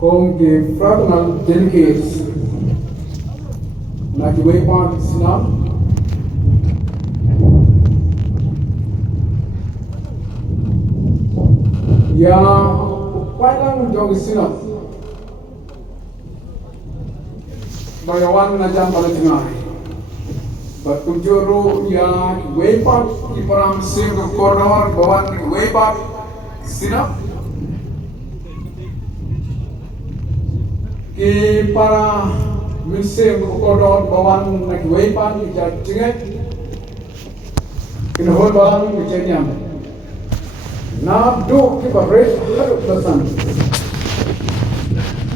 com que fraternal delegates na que way part sinal ya palang jong sinal bayawan na jam palatengah Batujuru ya way part di perang sing koridor bawan way part sinal कि para मिसे कोडोर बावन नक वेपान की जाचिंगे कि नहोल बावन की चेन्याम नाप दो कि बरेट हर पसंद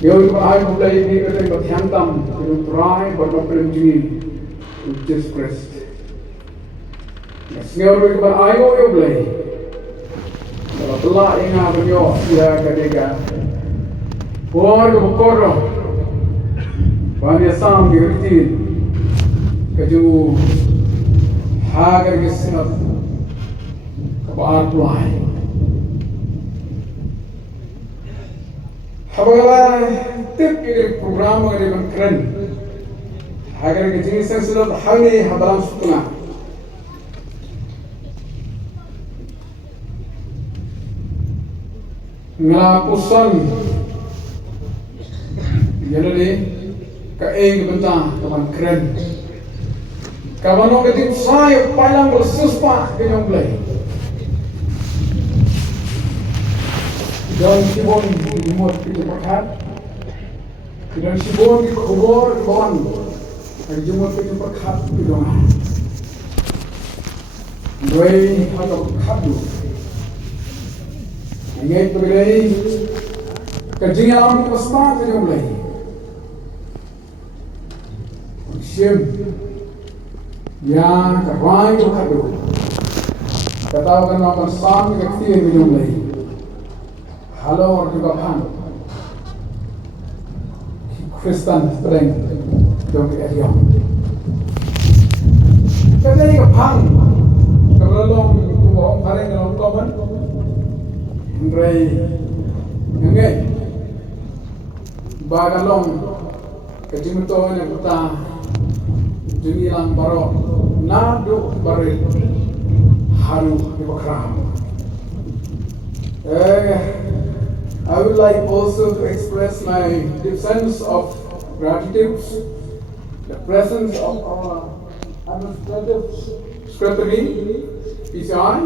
यो आई मुल्ला ये करते बध्यान तम कि प्राय बड़ो प्रेमजी जिस क्रिस्ट स्नेहर के बाद आयो यो ब्ले बल्ला इंगा बनियो या करेगा Por kokoro bani sam girti kaju hagar gisnat kabar plai habala tip ke program ngare ban kren hagar ke jenis sensilat hali habalam sutuna ngelapusan Jadi kaeng bentang kawan keren. Kawan orang ketim saya palang bersuspa ke yang belai. Dan sibon di mot kita pakat. Dan sibon di kubur kawan. Dan jumut kita pakat di dong. Doi atau kadu. Ingat berbelai. Kerjanya alam kita besar ke yang belai. Sim yang kerwai itu kado, katakan nama sam yang kecil minum lagi, halo orang juga pan, Kristen streng, dong area, katanya juga pan, kalau long tunggu orang karen long komen, ngrai, ngai, bagan long, kecil itu yang kita Junilang baro nado baril haru di bakram. I would like also to express my deep sense of gratitude, the presence of our administrative secretary, PCI,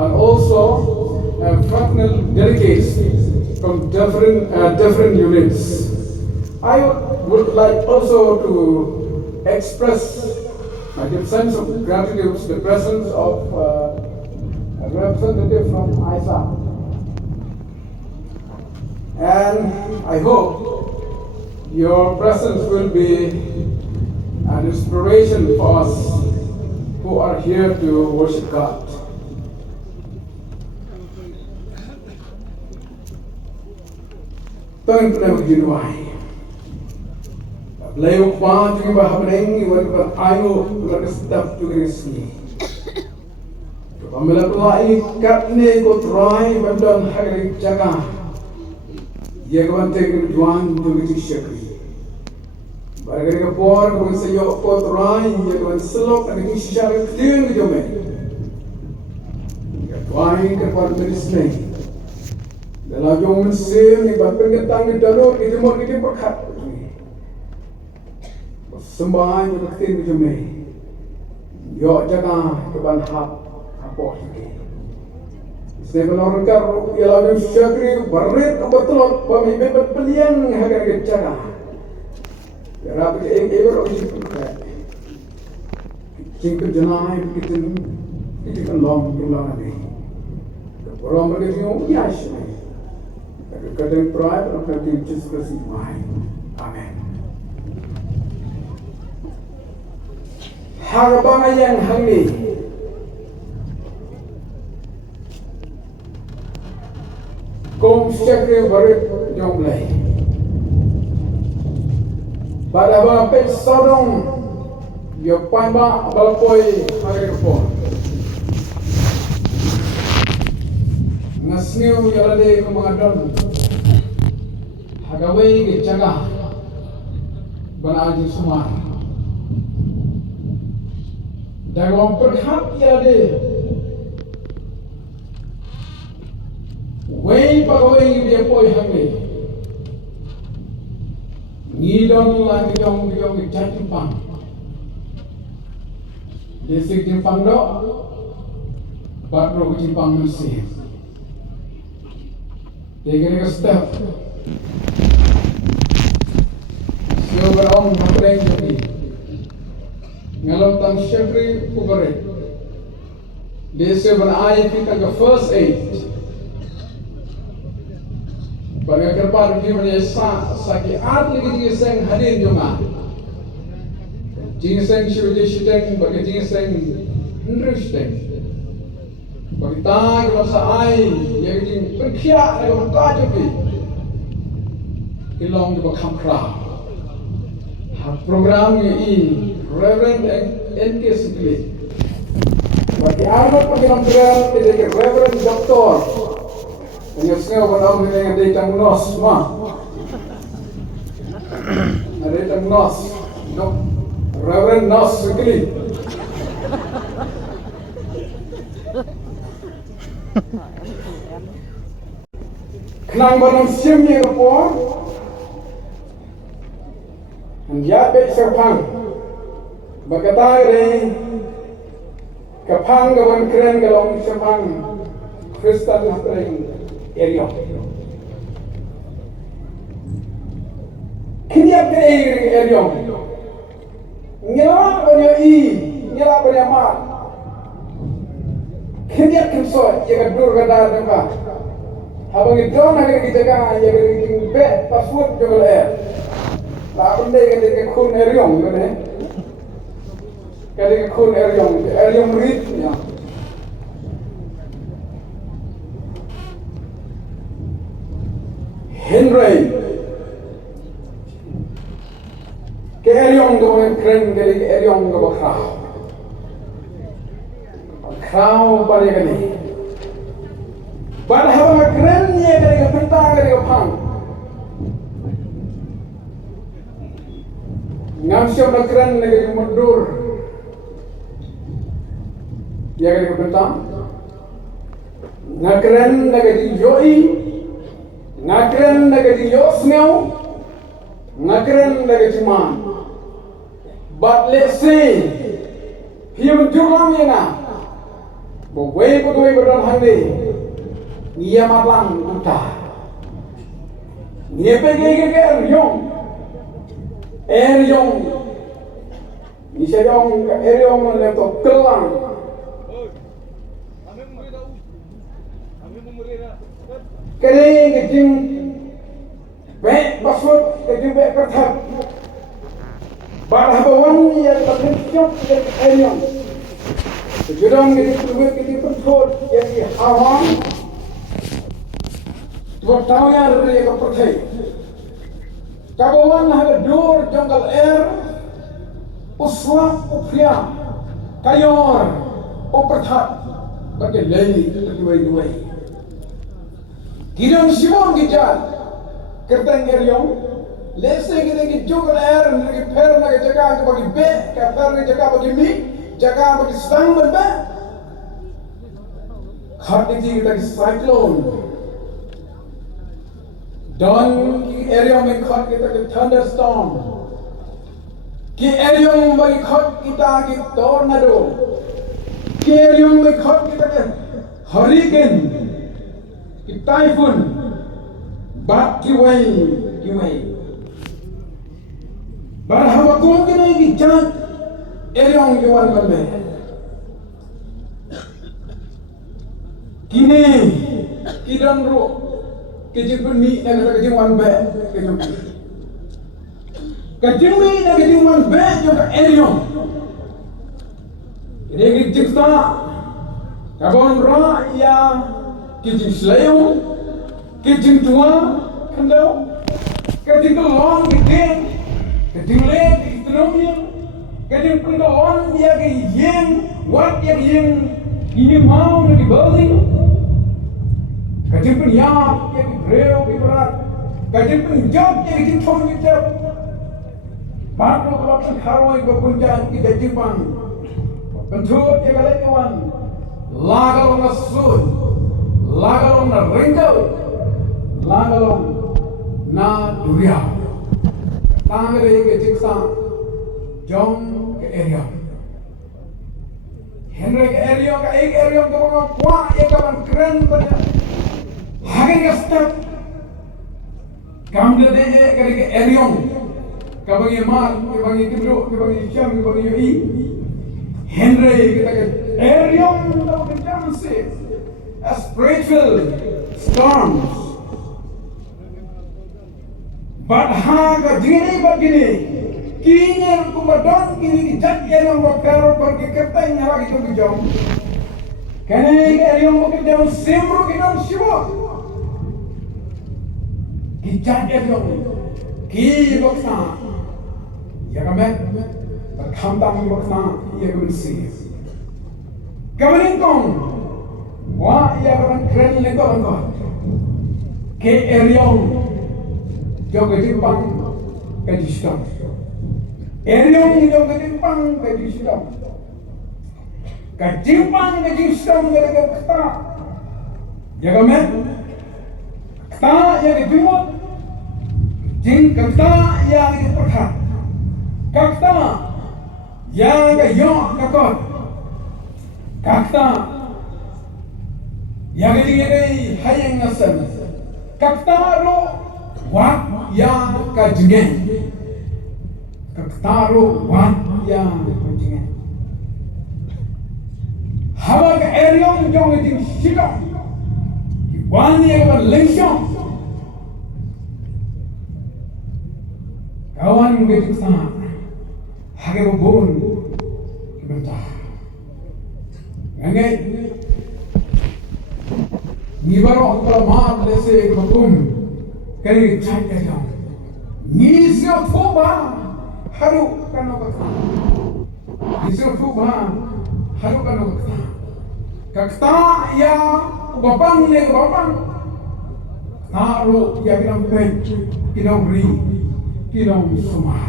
and also fraternal delegates from different units. I would like also to express my deep sense of gratitude to the presence of a representative from ISA. And I hope your presence will be an inspiration for us who are here to worship God. Thank you. Layu pa juga bahagian ini walaupun ayo berkestab juga resmi. Pembelaan pelai kat ni ko try bandan hari jaga. Ia kawan tengok juan tu kita syakri. Barang ke por ko sayo ko try ia kawan selok ada kita syakri ketiun ke jome. Ia try ke por resmi. Dalam jom mesin ni bapak ketang di dalam kita mau kita berkat. Sembahan yang berkati macam ni, yo jaga keban hak apa lagi. Sebab orang kar ialah yang syakri berat betul pemimpin berpeliang agar kita jaga. Berapa orang itu berkat. Jika jenai kita kan long ni. Orang mereka yang biasa ni. Kadang pride orang kadang just kasih main. Amen. Harapan yang hangi kom syakri barit jomblai pada bapet sodong yo pamba balapoi hari ko ngasniu yalade ko mga don hagawai ke jaga banaji sumar dagong perhat ya de wei pagawai dia poi hangi ngidon lagi yong jatimpang desik timpang do batro timpang mesti Tegere step sio berong mapreng jadi ngalom tang syakri ubare dese ban ai kita ke first aid pada kerpar di mana sakit lagi jingseng hadir joma jingseng syuji syiteng bagi jingseng hendrusteng bagi tang kalau saai yang jing perkia dengan tajuk ni ilong di bakam kra program ini Reverend N.K. Sikli bagi anak program jadi Reverend Doktor dengan semua orang dengan datang nos mah datang nos Reverend Nos Sikli kenang barang siamnya rapor ya bet serpang bagatai kapang gawan keren galong serpang Kristen Apreng area kiniap ke area nyala banyak mat kiniap kimsot jaga dur gadar nampak habang itu nak kita jaga jaga kita be password jual lah benda kita kun eriong kan kita kun eriong ritnya Henry ke eriong dengan keren ke eriong ke krau pada kali pada habang kerennya ketika pentang ketika pang ngamsiam nak keren ketika mundur ya ketika pentang nak keren ketika yoi nak keren ketika yosmeu nak keren ketika man but let's say hiam jurang ya na bawai berdan handi Nia malang utah. Nia pergi ke Eriong. Ni sayong Eriong lepas kelang. Kering kecing, baik pasut kecing baik kertas. Barhabawan yang terbentuk dari Eriong. Sejurang kita perthot jadi hawan. Bertanya dari yang percaya. Kawan ada dur janggal air, uswap upia, kayor, opertat, bagi lagi kedua-dua. Kirang siwang gijan, kertang eriong, lese kita janggal air, kita per nak jaga bagi be, per nak jaga bagi mi, jaga bagi sedang berbe. Hati kita cyclone. Don की एरिया में खट के तक थंडरस्टॉर्म की एरिया में खट की ताकि टोर्नाडो की एरिया में खट के तक हरिकेन की टाइफून बात की वही बरहवा को के नहीं की जान एरिया के वन में किने किरण रो Kecil pun ni nak kata kecil one bed, kecil ni nak kecil one bed juga eriong. Jadi kecil sana, kawan raya kecil selayu, kecil tua, kandau, kecil long kecil leh, kecil terumnya, kecil pendauan dia ke yang, wat dia ke yang ini mau nak dibeli. Kecil pun ya, yang breu berat, Kajian penjawab yang ditong kita. Baru kalau pengharoi berpunjang kita Jepang. Bentuk yang kalian lagalong na sun, lagalong na ringgau, lagalong na durian. Tangere ke jiksa, jom ke area. Henry ke area ke area ke mga kwa yang kapan keren pada. Hagen ke step. Kamde de ke area. Kabang yemal, kabang yikiblo, kabang yisham, kabang yoi. Henry kita ke area kita berjalan sih. Spiritual storms. Badha ka dini begini. Kini kumadon kini jat yang bakar pergi kereta yang lagi tu jom. Kini yang mungkin jom semru kita siapa. Kijat yang ki baksa. Ya kami berkambang baksa ia bersih. Kami kong wah ia akan keren lekor lekor. Ke area Jogja Jepang kaji sistem. Area Jogja Jepang kaji sistem. Kaji Jepang kaji sistem mereka kata. Jaga men. Kata yang dijumut. Jing kata yang diperkat. Kata yang yok kakot. Kata yang ini hayang nasan. Kata lo wat yang kajengen. Kata lo wat yang kajengen. Hawa ke area jong itu silong. Wan yang berlengsyong. Kawan begitu sama. Hage bubun bertah. Enggak. Ni baru kalau maaf lese hukum kali cai kerja. Ni siapa fuba haru kanu kata. Ni siapa fuba haru kanu kata. Kata ya bapang ne bapang. Haru ya kita pen kita beri kita semua.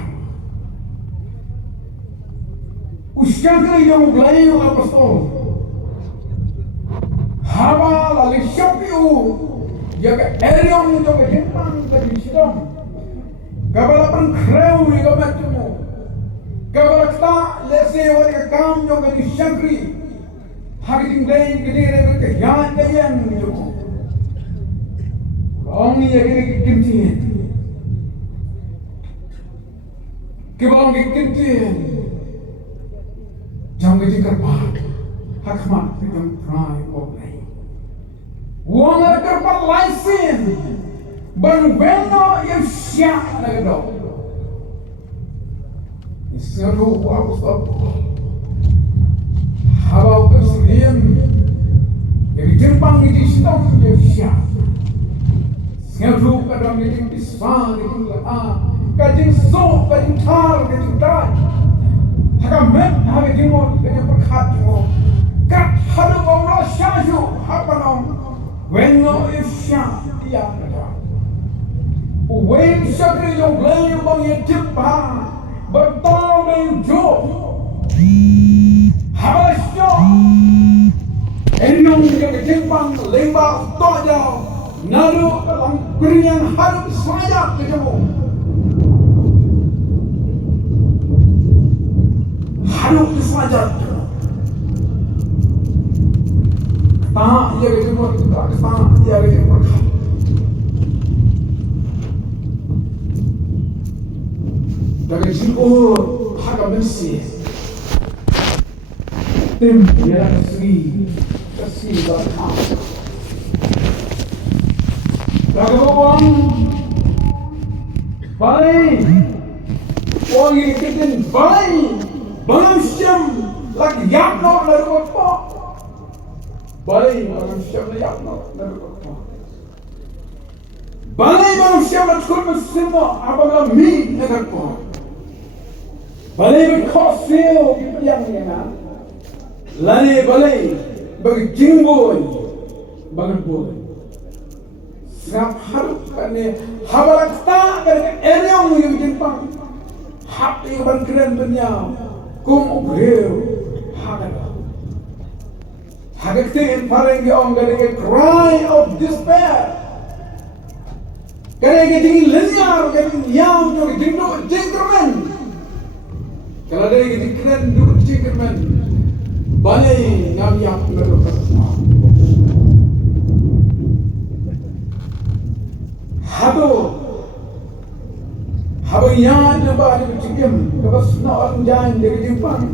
Usiaga yang lain apa pastor. Hawa lalu syafiu jaga area itu ke Jepang ke Jepang. Kabala pengkreu itu macammu. Kabala kita lese orang kam yang ke syakri. Hari tinggal ke dia ke yang itu. Orang ni yang ke kimtian. Kebang ke kimtian. Jangan dikir bah, hakmat dengan prai oblay. Wong agar berlaisin, beno yang siap lagi. Istiaru aku stop. Hawa kesulian, yang Jepang itu sistem yang siap. Istiaru kadang itu bisma, itu lah, kadang so, kadang tar, kadang tar. Hakamet hari timur dengan berkat timur. Kat halu Allah syaju hapanom. Weno isya dia ada. Wen syakri yang lain bang yang Jepang bertolong dengan jo. Habasyo. Enyong yang Jepang lembah toja. Nalu dalam kurian halu saja ketemu. Halu diswajar. Tak ia ketemu tak ia ketemu. Dari situ harga bersih. Tim dia kasih berkah. Raga bawang, balai, orang ini kita balai. Manusia lagi yakno lalu apa? Balai manusia lagi yakno lalu apa? Balai manusia macam semua apabila mi negara apa? Balai berkosel yang mana? Lalu balai bagi jingboy, bagi boy. snap harus kan ni habalak tak kan area yang jempang hak yang bangkren dunia kum ubreu hagak tin paling yang dari cry of despair kare getting linear getting yang jo jindo jinkerman kalau dari getting kren jo jinkerman banyak ngam yang ngero habo yan na ba ni chikim kabas na ang jan dari jimpang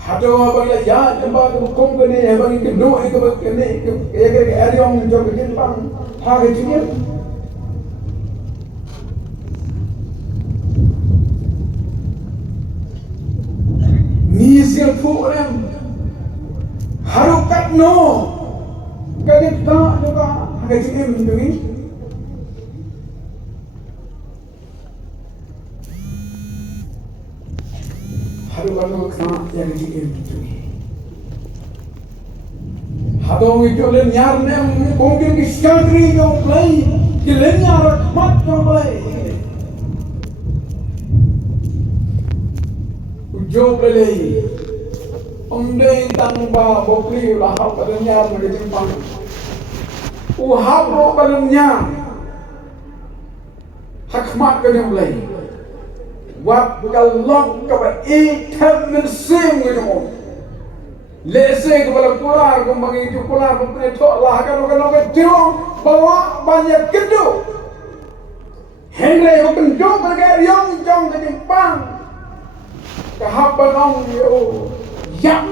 hado abang la yan na ba ko kongane abang ke no e kabas kene ke aryong jo jimpang ha ke chikim ni sil fu rem harukat no kadit ta juga hagay chikim dungi harukat no kna yang chikim dungi hadong itu len yar ne mungkin ki skadri yo play ki len yar mat yo play ujo play Ondeng tangba bokli lahap padanya menjadi jempang. Uhap ro padanya. Hakmat kanya mulai. Wap kalok kaba itam mensim gitu. Lese kepala pular kumbang itu pular kumpul itu lah kan tiong bawa banyak kedua. Henry open jom bergaya yang jom ke jempang. Kahapan ong yo. Yak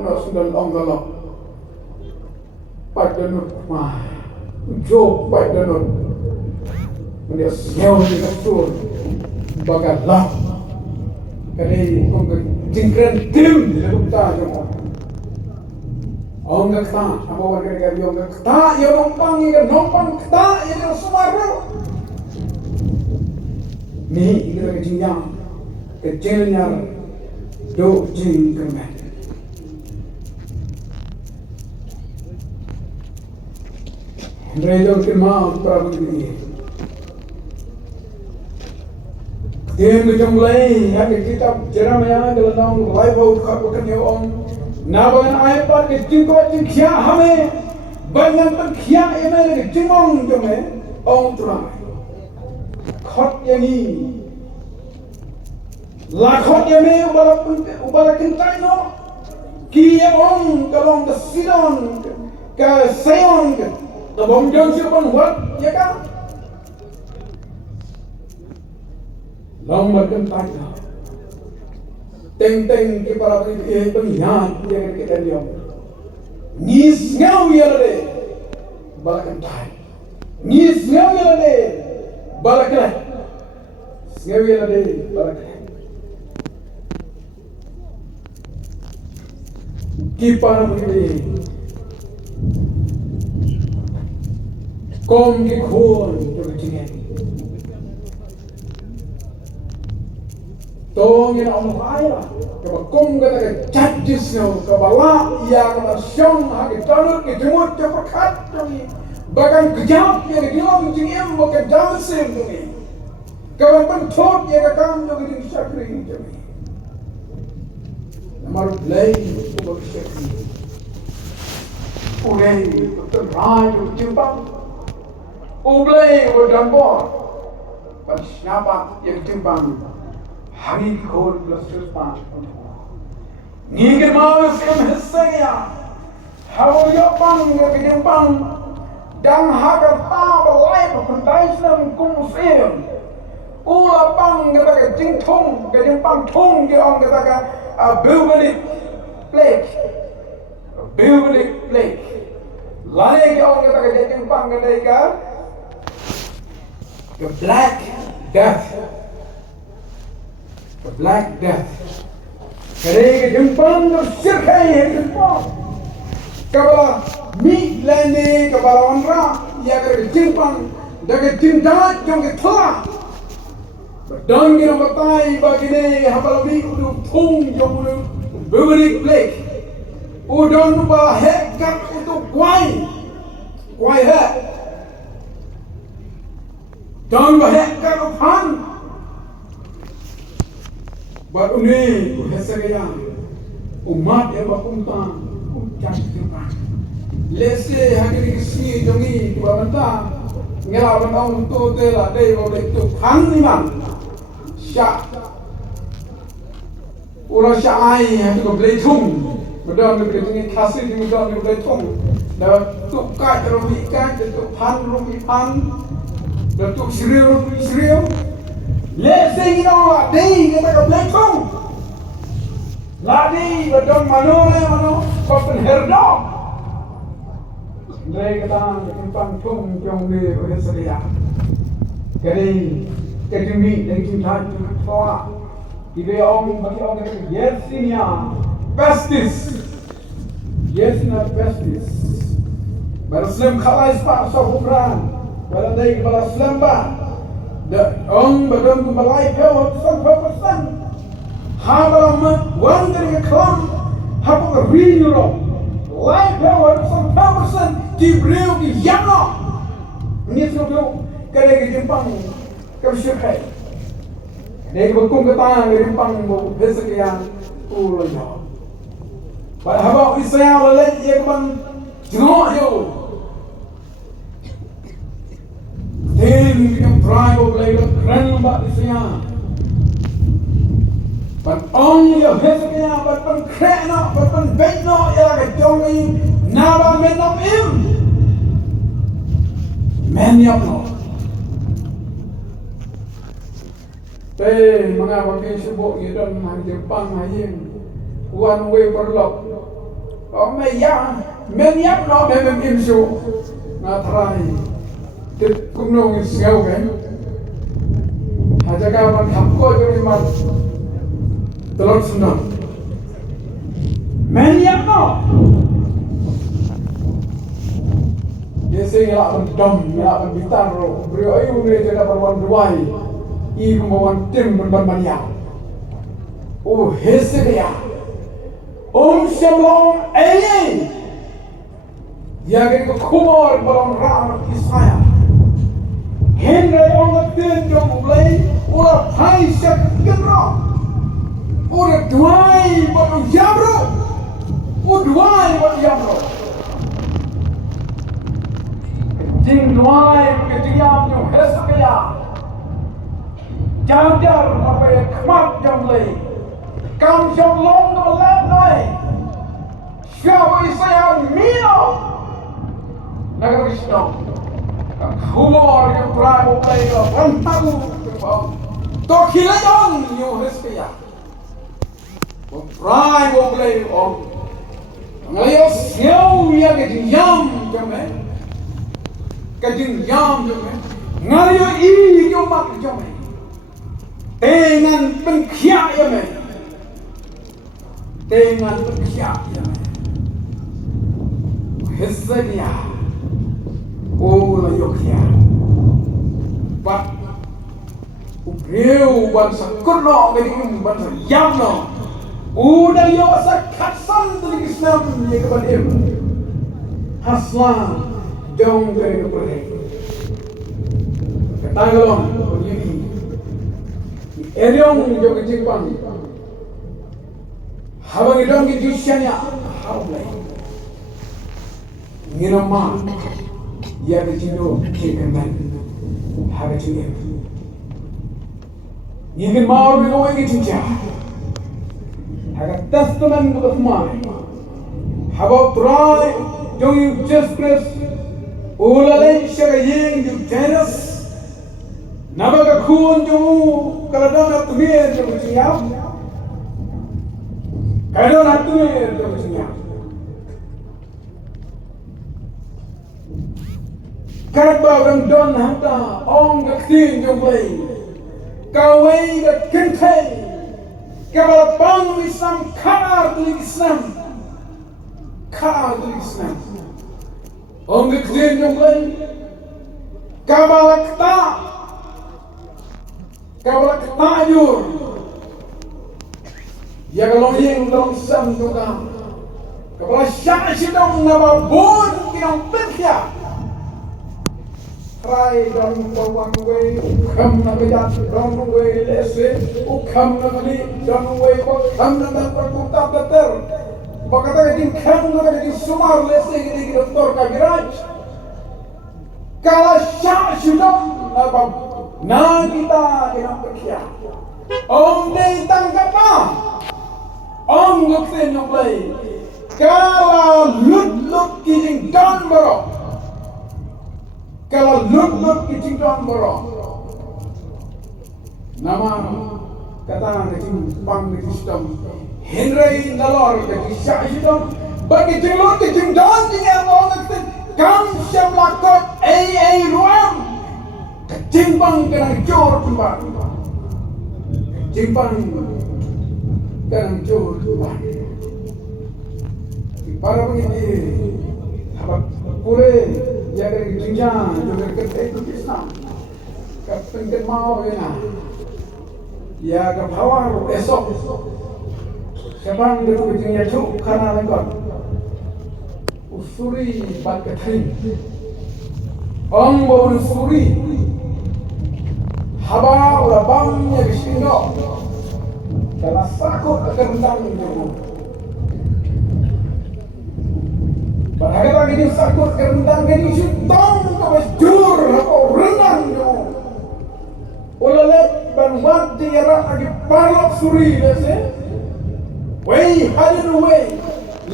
no sudan ongalok padanut mah jo padanut dia sew di kasur bagat lah kali kong jingkran tim di luta jo onga kta apa warga negara onga kta yo nompang kta yo sumaru ni kita kejinyang kecilnya do jing kemen Rejo kirma prabudi Tiang kejumlai ya kitab Jeremiah dalam live out khabakan yo om nabangan ayat par ke jingko jingkhia hame banyak terkhia eme ke jingong jome om turai khot yani lakhot yame ubala kintai no ki ong kalong ke sidon ke sayon ke tabong jong siapun wat ya kan long berkentai no teng ke para penyan ya kita diom ngis ngau ya le bala kentai ngis ngau ya le Balaklah, segawi ada balaklah. Kipar begini, kom kikun juga cingen. Tong yang Allah ayah, kalau kom kata judgesnya, kalau ia kata syong, agak tanut, kejemut, cepat kami. Bahkan kejap yang diom cingem bukan jam sem tu ni. Kawan pentot yang kam tu kita syakri tu ni. Namar play tu syakri. Ulay terang jempang. Ulay berdampor. Pas siapa yang jempang hari kor plus pas. Ni kerana sem hissaya. Hawa yo pang ke jempang. Dan hagar ta balai pentai Islam kumusim ula pang kata ke jingtong ke jingpang tong ke orang kata ke building plague lain ke orang kata ke jingpang kata ke black death kata ke jingpang tersirkai jingpang kabala mi lene kabala wanra ya ke jingpang daga jingdat jong ke thala Badang kita batai bagini habalabi udah thung yang udah beberik blek. Udah nuba hekat untuk kuai hek. Dan hekat upan. Baru ni hesegaya umat yang bakuntang ucap kita. Lese hari kisi jongi dua benda ngelawan orang tu telah deh boleh tu panggilan. Syak Ura syai hati ko boleh tung Bedah ni boleh tungi kasih di bedah ni boleh tung Dan tuk kat rumi kat tuk pan rumi pan Dan tuk seriu rumi seriu Lese kita awak di kita ko boleh tung Ladi bedah mano Papen herdok Mereka kata Kempang tung Jom ni boleh sedia Jadi Kedemi dari cinta tua, kita bagi orang itu yes ini ya, besties, yes ini besties. Beraslam khalai spak sahubran, berandai beraslam ba, orang berdoa berlai pewa 100%. Habalam wonder kelam, habu rinuro, lai pewa 100% dibreu di yano. Ini sebab kerana Jepang. Kau syukai. Dia berkong ketang dari pang besok yang uloyo. Pada habaq Israel lelaki yang bang jengok yo. Tim yang try boleh keren lembak Israel. Pada orang yang besok yang pada keren nak, pada baik nak yang kejongi naba menam im. Menyap nak. Mga wakil subok ni dan hari Jepang hayeng one way berlok. May yap no memang imsu ngatrai. Tit kumno ngisau kan. Hajaga man hapko jadi man telur senang. Men yap no. Dia sehingga dom, ngelak bitar, beri ayu ni jadi perwan duai. Ibu mawan tim berbanyak. Oh Hezekiah, Shalom Eli, yang itu kumar balon ram Isaiah. Henry orang tim jom mulai, orang hai syak kenro, orang duai baru jamro, duai baru jamro. Jing duai kejam jom Hezekiah. Jangan apa yang kemat jam lagi. Kam jam long ke lab naik. Siapa Isaiah Mino. Naga Krishna. Humor yang perahu lagi. Rantagu. Tokilah yang Hezekiah. Perahu lagi. Ngayo siau yang kejam jam lagi. Kejam jam lagi. Ngayo ini jomak jam lagi. Dengan pengkhiat ya men. Dengan pengkhiat ya men. Hezekiah. Oh la yokia. Bat. Ubreu bangsa kurno gini bangsa yamno. Udah yo sakatsan dari Islam ya kebadim. Haslan dong dari kebadim. Ketanggalon begini. Eliong jogi Jepang. Habang idong ki jusyanya hablay. Nginama ya kecino kekeman. Haga cuye. Yingin mawar bi ngoy ki cuca. Haga testament ko tmai. Habang try jogi justice ulale shaga ying ju generous. Nabaga kun jumu kaladona tumir jumu siap. Kaladona tumir jumu siap. Karba orang don hanta ong gaktin jumlai. Kawai gat kentai. Kabal bang Islam kaar tulik Islam. Kaar tulik Islam. Ong gaktin jumlai. Kabal akta. Kau tajur. Ya kalau yang dalam sam juga. Kau syah sidong nama bon kinong petya. Try dalam one way, come na bejat, dalam way lese, come na kali, dalam way come na berkutat beter. Bakatnya kita come na kita sumar lese kita doktor kabiraj. Kalau syah sidong nama na kita kinong petya. Om day tangkapa. Om gukse nyuplay. Kalau lut kijing dan baro. Kalau lut kijing dan baro. Nama kata kijing pang kijing Henry nalor kijing syahidom. Bagi lut kijing dan kijing orang kijing kam siam lakot ruam. Kijing pang kena jor timbang. Kijing pang kena jor timbang. Para pengini, apa pure ya dari dunia juga kerja itu Islam. Kapten mau ya kapawar esok. Siapa yang dunia itu karena lengkap. Usuri bat ketrim. Bau usuri. Haba udah bangnya bisinggo. Karena sakut akan rendang itu. Bahaya lagi di sakut kerendang gini sutong kawas jur apa renang yo. Olalet ban wat diara agi parlok suri lese. Wei hadin wei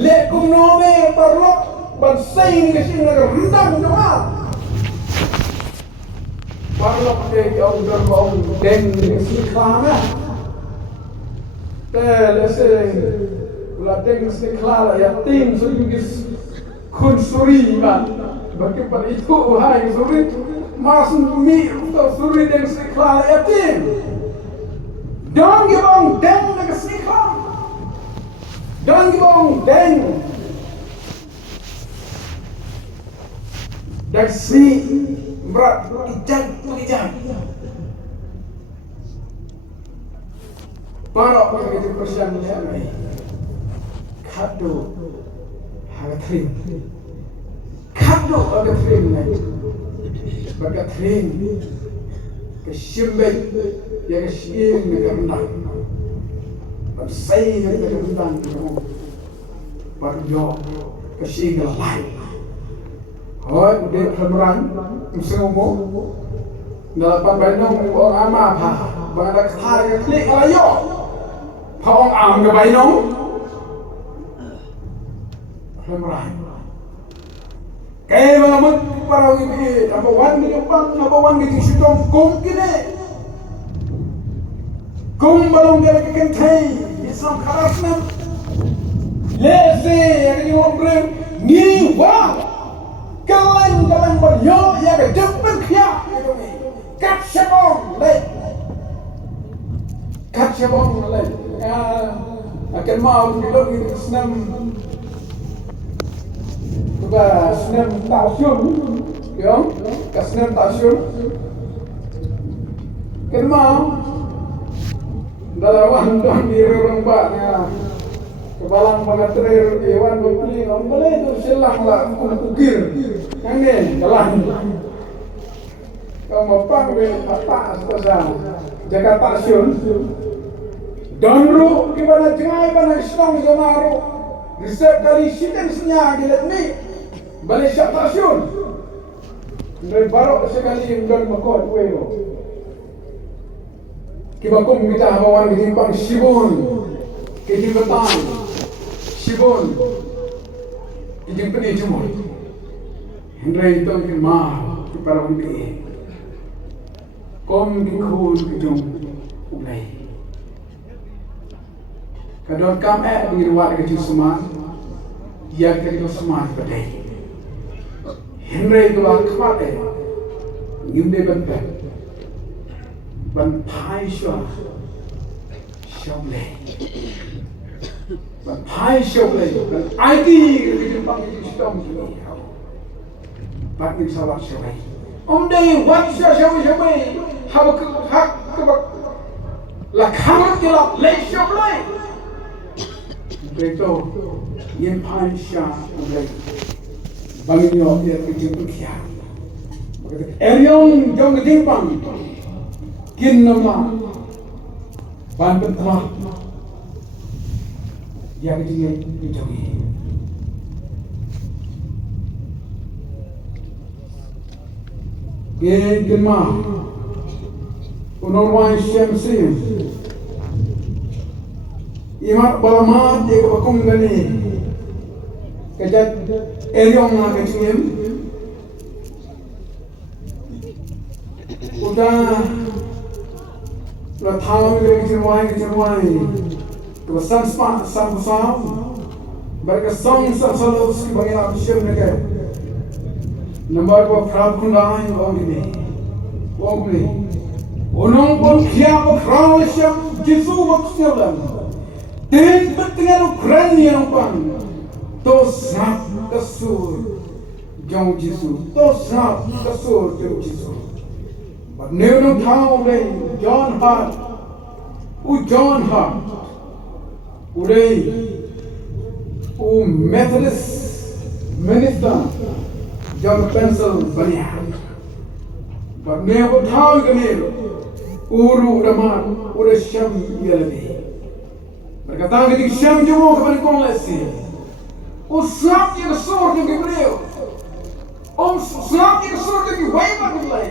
le kum nome parlok ban sain ke sing rendang yo ma. Parlok de ong dan ong deng si khana. Te lese la deng si khana ya tim sugis kun suri man, bagi pada itu hai suri masuk mi untuk suri dan sikla yatim. Dong gibong deng dengan sikla, dong gibong deng. Dan si berat ijak. Para begitu persiapan ni, kado. Hagatrim, kado hagatrim ni, bagatrim, kesimbet, ya kesim negara, bersih negara rendang, baru kesim galai. Hoi, dia keluaran, musuhmu, dalam bainong orang ama apa, bangda kari klik alayo, pawang am ke bainong. Kaya mga parang apa wan gitu bang, apa wan gitu sitong kung kine, kung balong kaya kekentay, isang karasnan, lese yang ini ngobrol, ngiwa, kalang beryo, ya ke depan kaya, kat syabong le, akan mau kita gitu senam. Juga senam stasiun, ya, ke senam stasiun. Kenapa? Dalawan don di rombaknya, kebalang pengatrir Iwan beli, boleh itu silang lah, ukir, kangen, jalan. Kau mau panggil apa saja, jaga stasiun. Donru gimana cengai mana senang jamaru, resep kali sitan senyap gilet ni. Balik stasiun. Dari barok sekali dan makot wero. Kibakum kita habawan dihimpang sibun. Kejibatan. Sibun. Ijimpani cuma. Hendrai itu mungkin mah para undi. Kom dikul kejum ulai. Kadang kami di ruang kejum seman. Dia kejum seman berdaya. Henry itu lah kemana? Ngimde bentar, bentai syah, syamle, bentai syamle, ben IT di Jepang itu sistem ini, bagi salah syamle. Day what syamle, hak là khám cho lọc lấy shop lấy Beto yen pan sha ulai bangyo ya kecil kia Erion jong dimpang kin nama ban pentah ya kecil dijogi Gen gemah Unorwan Syamsin Imat balamat dia kebakum gani Kejat Eliong nga kecingin Udah Lo tahu kecirwai Kebesan sepak sam-sam Mereka song selalu sebagai absyam mereka Nampak apa prab kundai Wong ini Unong pun kia berkrawal syam Jisu maksudnya dalam Din bertinggal Ukraina yang pang Tosap kesur Jauh Jisu Tosap kesur jauh Jisu But never tahu deh John Hart John Hart Udah Methodist Minister John Pennsylvania But never tahu kenal Uru Raman Uru Syam Yalani Mereka tahu ketika Syam jauh kepada konglesi Usap yang kesur yang Gabriel Usap yang kesur yang Waiman mulai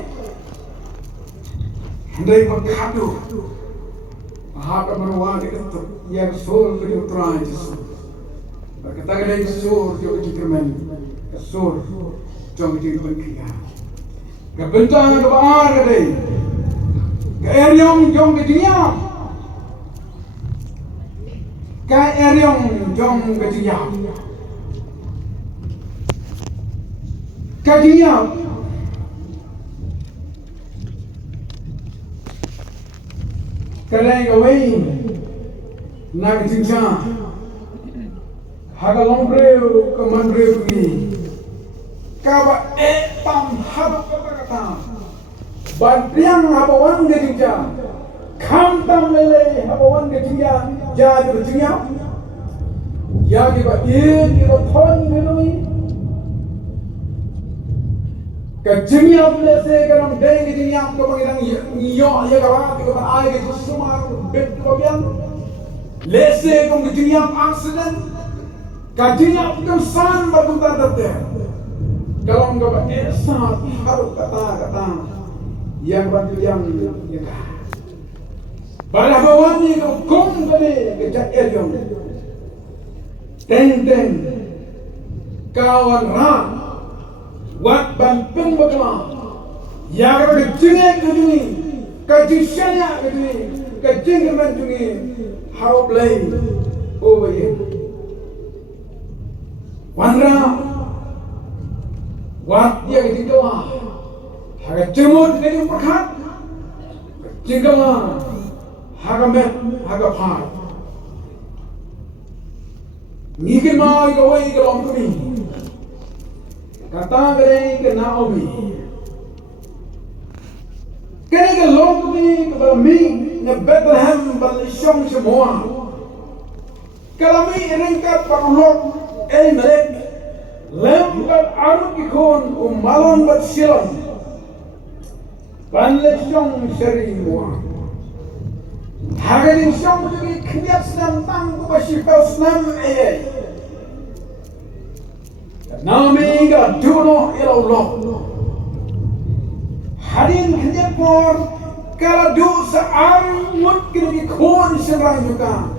Hendai berkadu Ahap meruang itu yang kesur yang terai Yesus Mereka tahu ketika kesur yang dikirman Kesur yang dikirman Kebentangan kebaar kadai Keeriong jom kejiyam Keeriong jom kejiyam Kejiyam Kalai kawai Nak cincang Hagalong breu Keman breu ni Kaba tam habak kata Badriang habawan gejinja Kham tam lele habawan gejinja Jadi berjinja Ya kita kita thon minui Kejinja lese karam deng gejinja Kau panggil iyo ya kawan Kita ay ke semar bet kopian Lese kau gejinja accident Kejinja kau san berbentar datang Kalau enggak pakai saat harus kata-kata yang bantu yang kita. Pada bawah ni kau kong kali kejak Eliong, teng kawan ram, wat bantung bakal, yang ada kecingnya kedui, kecingnya kedui, kecing kemantungi, harap lain, oh ya, wanra. Wat dia ketinggalan, harga cemut jadi perkat, ketinggalan, harga met, harga par. Mungkin mau ikawai kalau kami, kata kali ke Naomi, kali ke Naomi kepada mi, ne Bethlehem balisong semua. Kalau mi ringkat parulok, melek. Lembat arut ikon umalon bat silam Panlesong seri muang Hagaling song jadi kniat senam tang Kubasipau senam Naomi ka duno ilallah Hadin kniat por Kala dosa armut kini ikon serang juga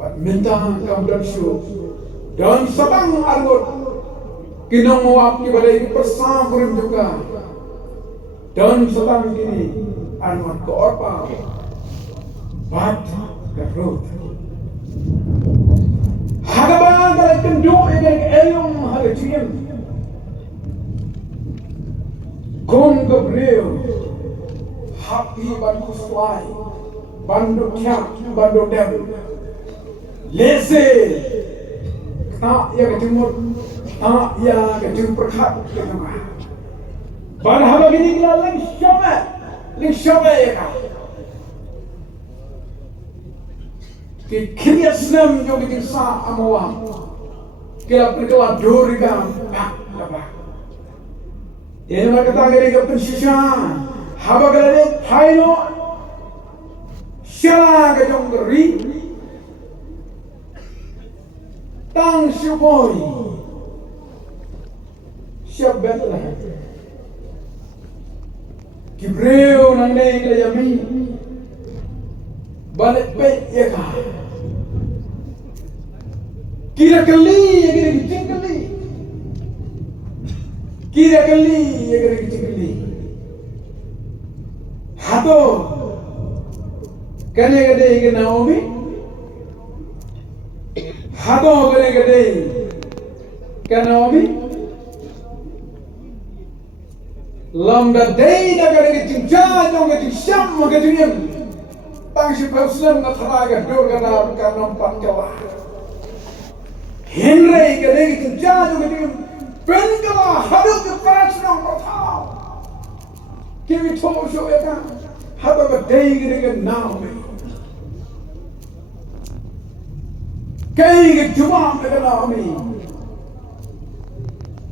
Bat minta kamu dan syuk Dan sabang argut kinonguap kepada ini persampurin juga Dan sabang ini argut ke orpa Bat garut Hagabang kalau kenduk yang Eliong hagajim Kong Gabriel Happy ban kuswai Bandu tiap, bandu dem Lese Tak ia kejumur, tak ia kejumur perkat kejumur. Pada hari ini kita link syama ya kan. Ke kriasnem jo ke sa amawam. Ke la perkala doriga laba. Ini mereka gere ke pensisha. Haba gere phaino. Shala ke jongri. Tang shuboi. Siap betlah. Kibreu nande ke yami. Balik pet ya ka. Kira kali ya kira kicing kali. Kira kali ya kira kicing kali. Hato. Kane gade ke Naomi. Hato kane gade ke Naomi. Lambda day na kane kicing jajong kicing syam kicing Tangsi Muslim na tharaga durga na karnam patkala. Henry ke degi jaju ke dim penkala hadu ke prasnam pathao. Kimi thosho eka hadu ke degi ke Naomi. Kai ke jumam ke Naomi.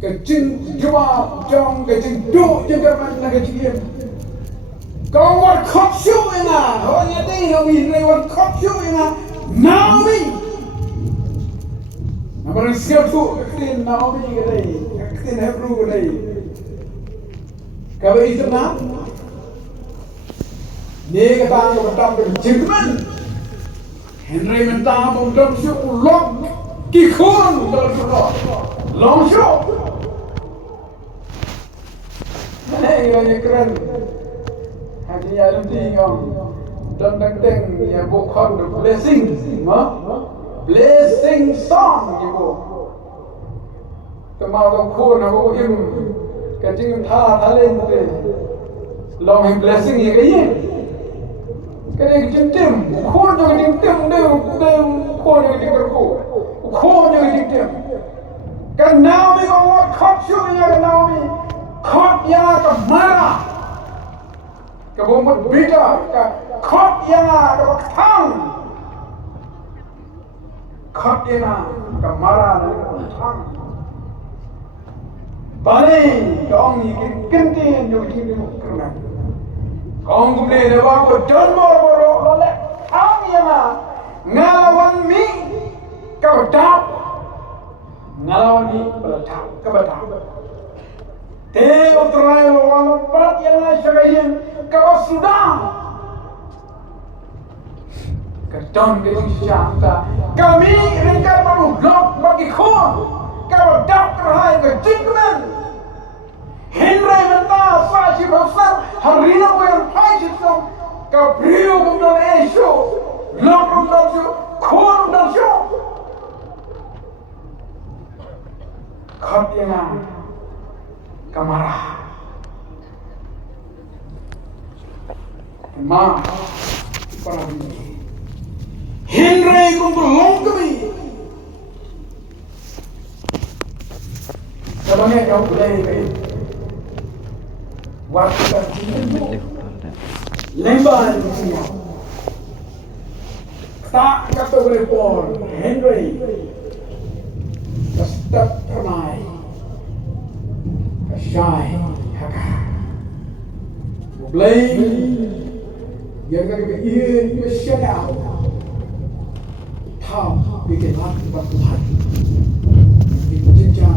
Ke jin jumam jong ke jin do jin ke man na ke jim. Kau war khóc siêu vậy à? Hồi nhà đi nó nhìn này war khóc siêu vậy à? Naomi, nó bảo siêu thu cái tin Naomi cái này, cái tin Hebrew cái này, cái vậy itu na? Ni cái ta cái bắt đầu chứng minh, Henry mình ta bông đâm siêu lóc, kỳ khôn đâm siêu lóc, long siêu, này là những cái Hati ya lumti ngam dan teng ya bukan the blessing blessing song ya bu kemau ko na ko im kajing tha lên te long him blessing ye cái cái jin tim ko jo jin tim de ko jo jin ko jo jin tim kan now mi ko khop shu ya now mi khop ya ka mara Kabumut bida ka khot yana ka thang khot yana ka mara na ka thang bani ka ong ni kintin jo ki ni kurna ong gumle ne ba ko don mo ro le thang yana ngalawan mi ka dap ngalawan mi bala thang ka ba Te utrai wala pat yana shagayin ka Sudan ka don ke shanta kami ringkar baru blok bagi khon ka dak rahai ka jikman Henry menta sa shi bafsar harina ko yan phai shi som ka brio ko don esho blok ko don sho khon don sho khat yana Kamara Ma para mí Henry con long kami Sabangnya kau boleh waktu kita lembar di sini tak kata boleh pon Henry tetap ramai Shai haka Blay Yang kata ia syada Thao bikin hati bak Tuhan Bikin jenjang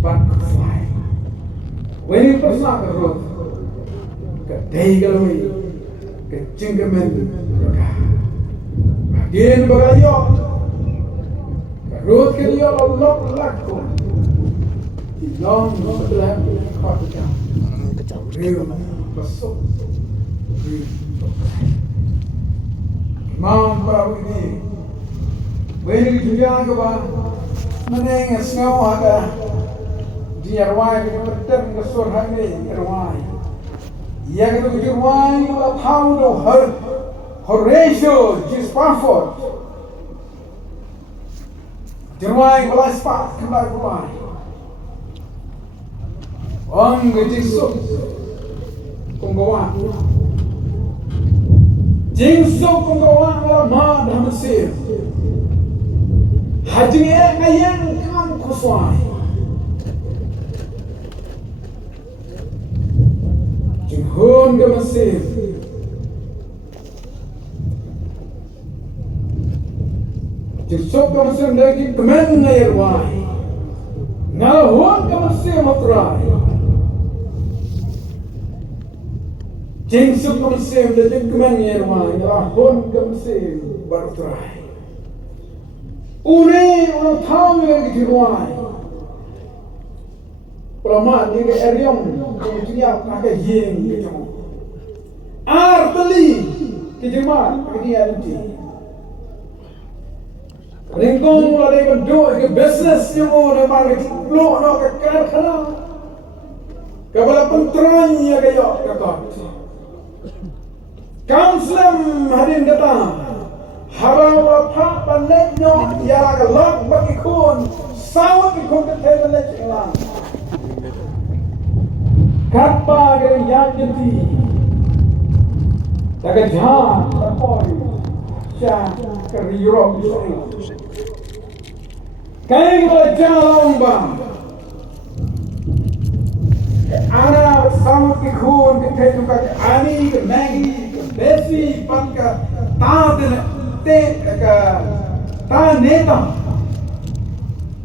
bak fly Wani persna kerut Kedai galui Kecingkemen Raka Bagian bagayok Kerut keriyok lok lakon Long setelah kau kecam, real besok, real Imam Prabu ini, beri tujuan kepada meneng semua ada dia ruai bertem kesur hari ruai, ia itu ruai tahu tu Horatio G. Spafford, ruai belas pak kembali ruai. Ang gajisok kung gawa Jingsok kung gawa nga ma dhamasir. Hajing ngayang kang kusway. Jinghon gamasir. Jingsok gamasir lagi kemen ngayarway. Ngalahon gamasir matray. Jingsok gamasir lagi kemen ngayarway. Ngalahon gamasir barutray. Une tahu yang diruai. Pelamat ni ke eriom kemudian pakai yeng kecam. Arteli kejemat kemudian nanti. Ringkong ada berdua ke business yang ada market blok nak ke karkhana. Kepala penteranya kayak kata. Kaunselam hadin datang. Hawa apa panenyo ya galak bakikun sawat ikun ke tebelet lang. Kapa geng yang jadi. Daga jhan tapoi sya keriro bising. Kain berjalan bang. Ana sawat ikun ke tebelet ani ke magi ke besi panka taden ta neta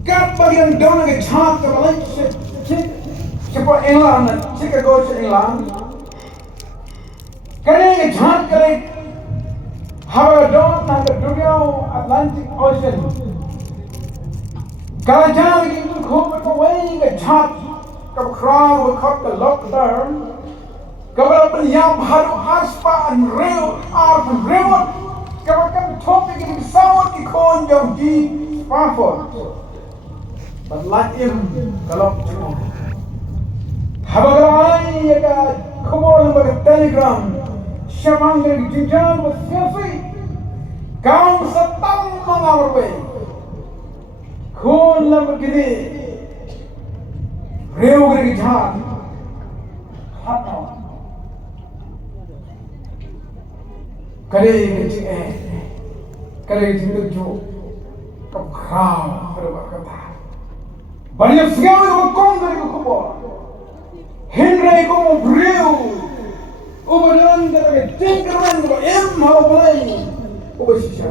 kat bagian dona ke chap ke balai se po england se ke go se england kare ke chap kare hawa don na ke dunia atlantic ocean kala jang ki ko ko wei ke chap ke crowd ke khot ke lockdown ke bal yam haru aspa and real ar real Kawakan topik ini pesawat ikon jauh di Spafford. Berlaim kalau cuma. Habagai ya kumol bagai telegram. Syamang dari jenjang bersiasi. Kaum setang mengawarwe. Kun lah begini. Reu dari jahat. Hatau. Kare kecil kare kecil tu kau kau berkata banyak sekali orang dari kubur Henry kau beriu ubaran dari tingkaran kau mau mulai ubasisya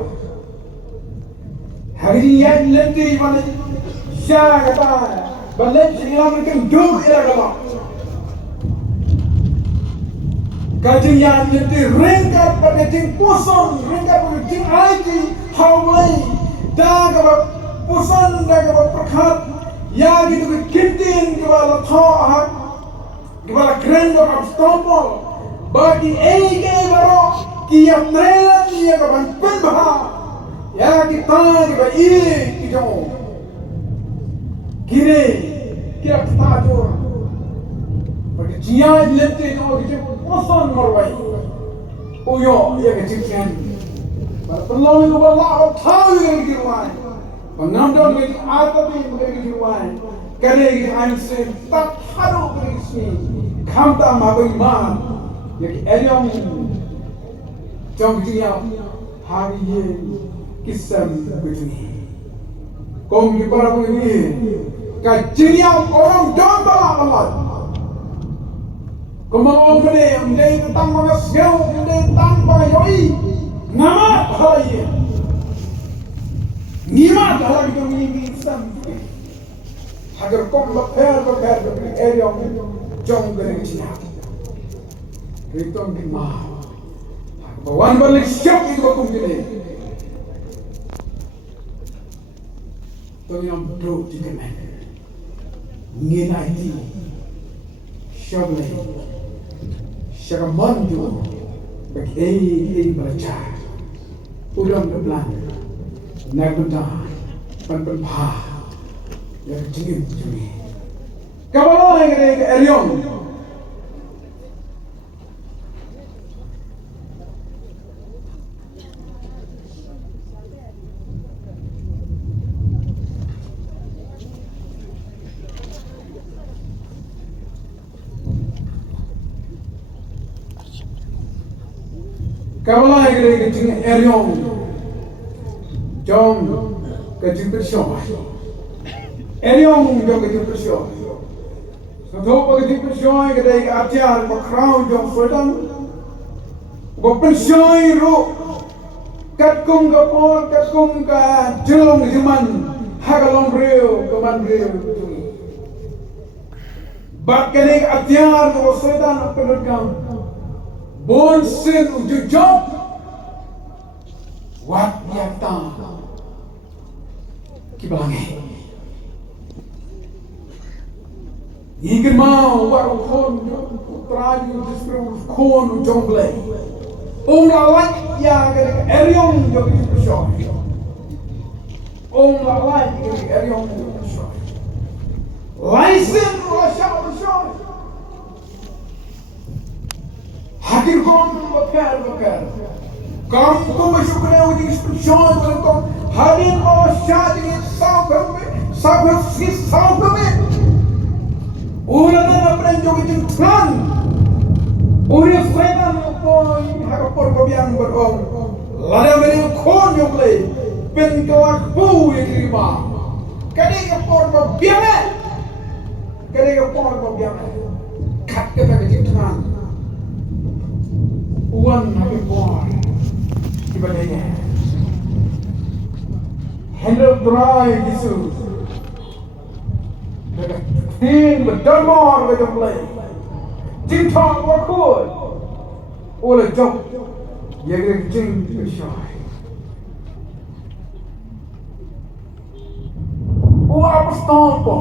hari ini yang nanti mana siapa kata balik silam kan dua era kau Kajing yang nanti ringkat pada ting puson, ringkat pada ting aji, hawai, dah kepada puson, dah kepada perkat, ya gitu ke kintin kepada thah, kepada kerendok abstompol, bagi ege baru kiam nelan ya kepada penbah, ya kita kepada ini kita, kini kita tajur, bagi jian nanti itu kita Pusan marwai, uyo ya kecikian. Berpeluang itu berlaku tahu yang diruai. Pengamdan yang diatapi yang diruai. Kerana yang diansi tak haru berisi. Kamta mabima yang diayam jom dia hari ini kisah begini. Kau ni para begini. Kajian orang domba Allah. Kemauan mereka, mereka tentang mengasgau, mereka tentang mengayomi, nama halaya. Nima halal itu ini Islam. Agar kau berper dari area jom dari Cina. Itu mungkin mah. Bawan balik siap itu bakum gini. Tuh yang bro di kemen. Ngenai di. Siap lagi. Syaramandu bagi belajar ulang belan nagudan penpah yang tinggi tinggi kalau yang ini erion Kamalai gede kecing Eriong Jom kecing persyon Eriong jom kecing persyon Satu kecing persyon gede atiar Bakrau jom sodan Bapensyoi ru Katkung kapor katkung ka jelong zaman Hagalong reo kaman reo Bak gede atiar sodan penudgang Bon sin ujujok Wat yata Kibalangi Ikan mau waru kon Traju disperu kon ujomble Lalai ya gede eriong jogi dispersoy Lalai gede eriong jogi dispersoy Laisin lasyak dispersoy Hadir kom bakar Kamu masuk ke dalam dispersion Kamu hadir lasyak dengan Sampai sampai Ulang apa yang jogi jengtran Uri fredan poi hakapor gobiang berong lada meni kon jogle pen kelak bu yang lima kade kapor gobiang kat kata kecintran uan habi por ibadahnya handle dry gisu daga tin berdamar jogle Jintang wakul Ola jom Yagre jing bersyaih Ua apostol po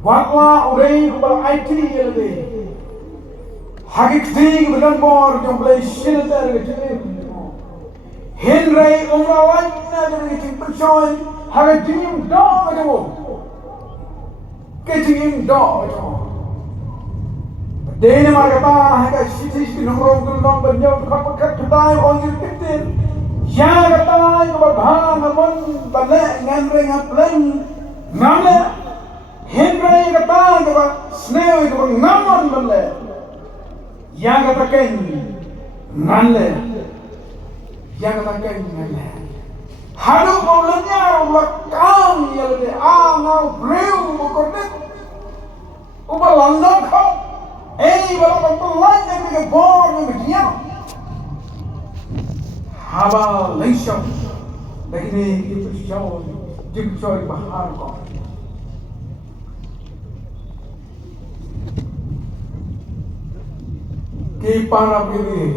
Wakla urei kubal IT yalde Hagik ting bedanbor jom belai shilter gajim Henry umrawai na jom jing bersyaih Hagik jing dong ajamu Kecing dog. Dene markata hanga sitis binurong gulong banyaw kapakat tayo on yirkitin. Ya kata ko bahang amon bale ngamre ngaplen. Ngamle hendre kata ko sneo ko ngamon bale. Ya kata ken ngamle. Ya kata ken ngamle. Haru maulanya wakam yalde angau breu bukornet ubalandang kau balang pelai yang dikebor yang berdiam haba leisam lagi ni itu jauh jauh bahar kau kipara pilih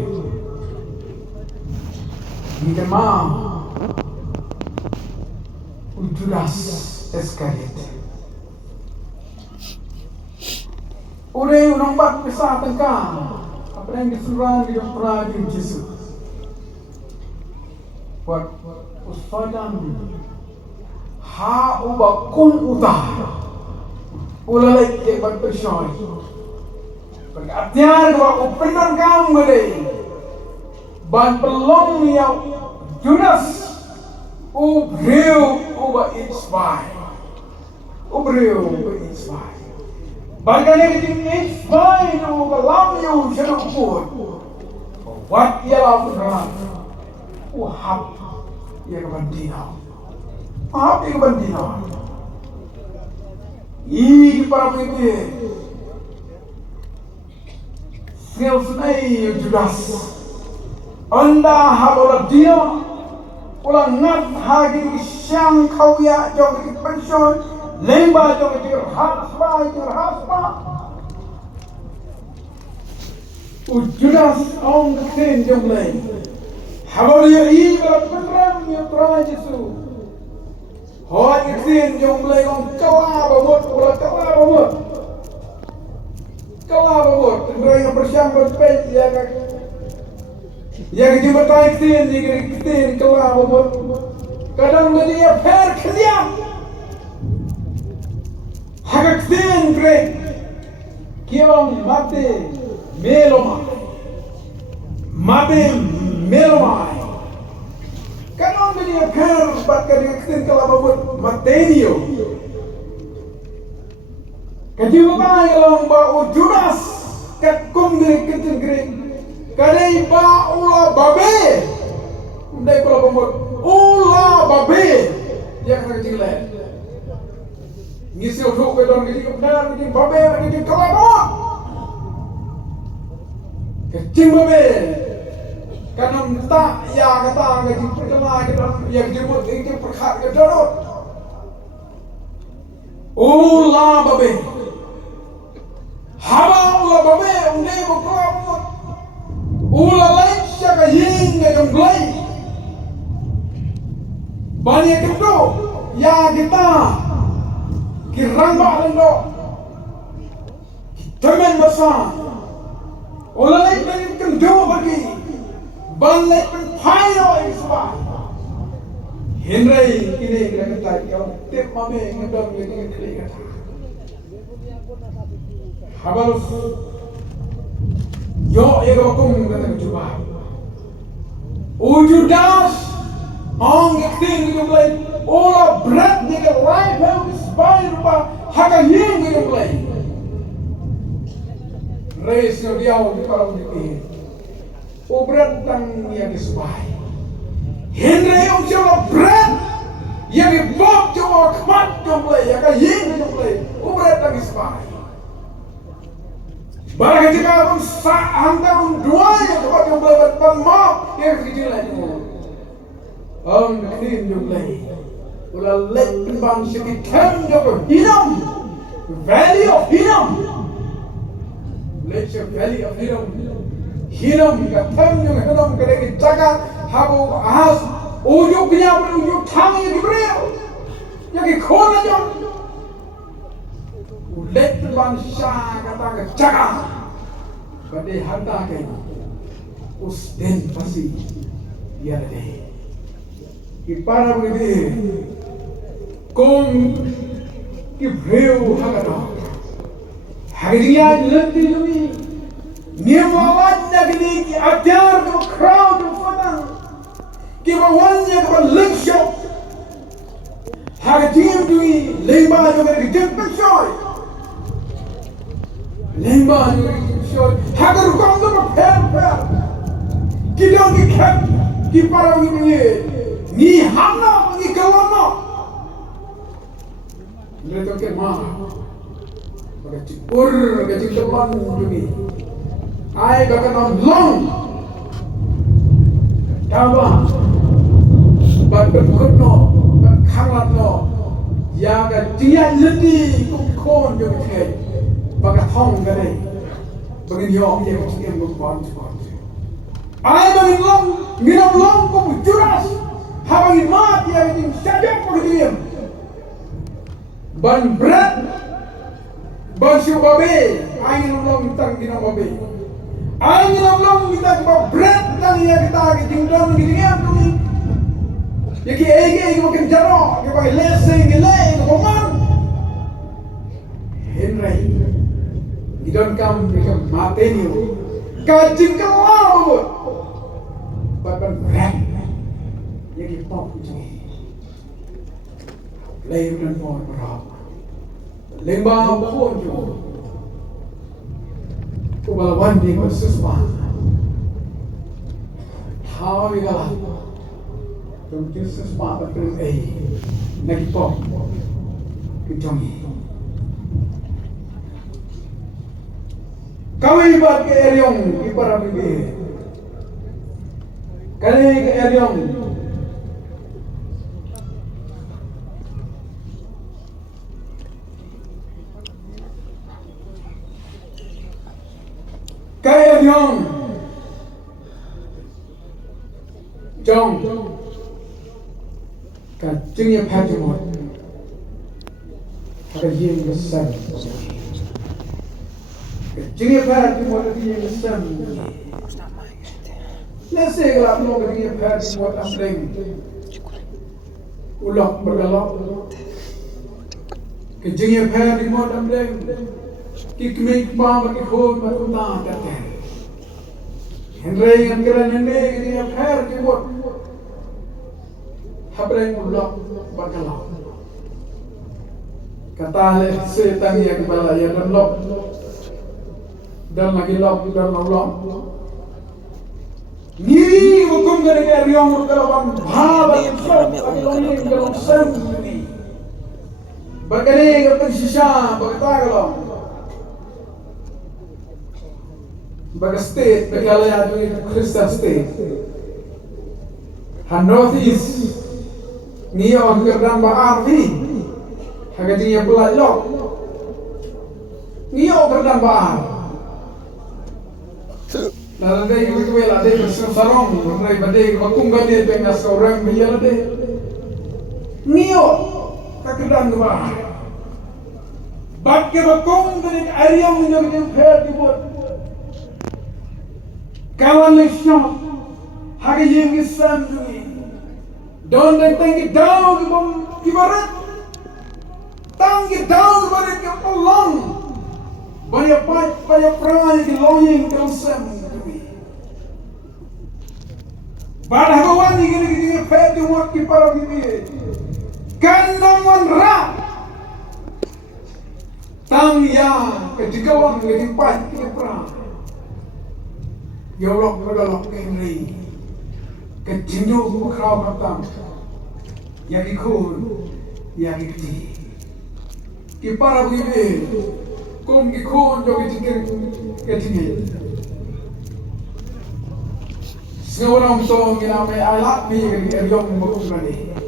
dikemam Judas Iscariot. Urei unombat besar tengkang. Apa yang disuruh di Raja Yesus. Buat usadan ha ubah kun utar. Ulalai ke berpersoy. Berartian bahwa upenan kamu gede. Ban pelong yang Judas Ubreu uba inspire. Bagane kiting inspire uba lam yu shalupur. What yala udran. Uhap ya kebandina. Uhap ya kebandina. Ii para pemimpin. Selesai Judas. Anda habola dia. Ulang ngat hagi siang kau ya jauh di pension lemba jauh di hasba Judas on ketin jauh lain habal ya ibarat beneran ya Tuhan Yesus hoi ketin jauh lain on kalah babot mereka yang bersiang berpej ya kak yang jembatai ketin kelah babot kadang dia per keliam hagak ketin grek kiong mate melomai kadang dia per bat kadang ketin kelah babot matenio kajiwa ba long ba Judas kat kum grek ketin grek Kadai ba ula babe. Ndai pula pemut ula babe. Dia kena kecil ngisi utuk ke don gigi kebenar gigi babe gigi kelabot. Kecing babe. Karena tak ya kata gigi perkelah ke don ya gigi mut gigi perkat ke don. Ula babe. Haba ula babe ndai kelabot. Ula lain siapa ying ke jomblai. Banyak itu ya kita kiramba lendo temen masa oleh lain kendo bagi balai penpayo iswa Henry ini kita yang tip mame ngedong yang klik kata habis yo ego kum kata coba ujudas ang acting ng play ola bread ni ka right hand spine pa haka ying ng play race ng diaw di parang di o bread tang yang spine Henry yung siya bread yang ibok yung kmat ng play haka ying ng play o bread tang spine barang jika pun sa hanggang dua yang kmat yung play bat mau yang kecil lagi ang nakin yung lay wala let bang sikitem yung hinam valley of hinam let your valley of hinam katem yung hinam kada jaga habo ahas ujuk niya ujuk thang yung gibril yung ikona yung let bang siya kata jaga kada hanta kayo us den pasi yan day कि पारा बगे कौन कि भेव हगता हगरिया लंदी लुमी नियमावाद नगनी कि अत्यार को क्राउड फना कि बवन्य को लक्ष्य हगजीम दुई लेबा जो के जंप शॉय लेबा जो के शॉय हगर को तो फेर कि लोग की खेत कि पारा बगे ni hamna ni kalana mereka ke mana pakai cikur pakai cintaman dumi ai bahkan long kawa ban berkutno ban khalatno ya ga dia leti kon jo ke pakai thong ga dei bagi yo ye ko cikin bukan ai bagi long minam long ko juras habang mat yang ini sajak pagdiam ban bread ban babe angin long tang ginang babe angin long kita ba bread tang ya kita jingdon gidiam tu ya ki ege makan jaro ke ba leseng gile ko man Henry idon kam ke mate ni ka jingkaw ban bread yang pop je, lem dan pon berap, lembah pon je, kubalawan di bersuspan, tahu juga, jumpa suspan berpilih nak pop, kejongi. Kau ibat ke eriong ipara bibi, kali ke eriong. Kaya nyong jong ka jingya phatimot ka yin besan ka jingya phatimot ka yin besan lese galap no ka jingya phatimot amleng ulok bergalok ka jingya phatimot amleng kikmik pa makikod matuta kate Henry yang kira nene gini affair kibot habreng ulok bergalok kata le setan yang kepala ya dan lok dan lagi lok dan ulok Ngiri hukum gane ke riong urkalawan bhava sok agiloni galong sendiri. Bagane ke shisha bagtagalong. Baga state Meghalaya itu Kristen state. Han northeast Niyo ang kerdan ba arvi. Hagati ya pelalok. Niyo kerdan ba ar. Lalu dia itu bela dia bersarong, mulai badai bakum gani pengas orang biar dia. Niyo kerdan ba ar. Bakke bakum gani ariam menjadi fair dibut. Kawan lesyon, hagi yang isam duni. Don't they think it down kibarat? Tang it down kibarat ke pulang. Banyak perangai ke loyang ke usam duni. Badah kawan ini kita fair dibut kiparah ini. Kandang wanra. Tang ya ketikawan ketimpat kiparah. Yorok bergalak kemri, ketindu bukrau katam, yagi kun, yagi ti. Kipara bibi, kum gikun jogi tikir ketingi. Seorang song yang namai alat ni keryong bukum lagi.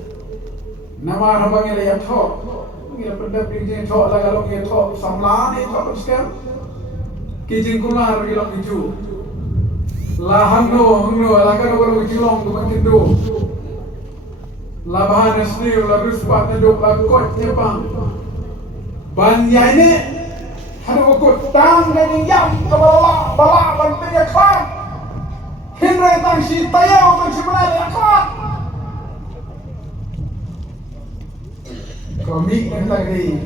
Nama habang yang layak thok, yang pendap ini thok lagalong yang thok samlan ini thok sekarang. Kijing kunar gilak hiju. La hangno alakan orang ujilong tu makin do. La bahan asli la ruspat nadok la kot nyepang. Ban yaine hadu kot tang dan yam kabala bala ban tanya khan. Henry tang si tayau tang si mana khan. Kami entah ni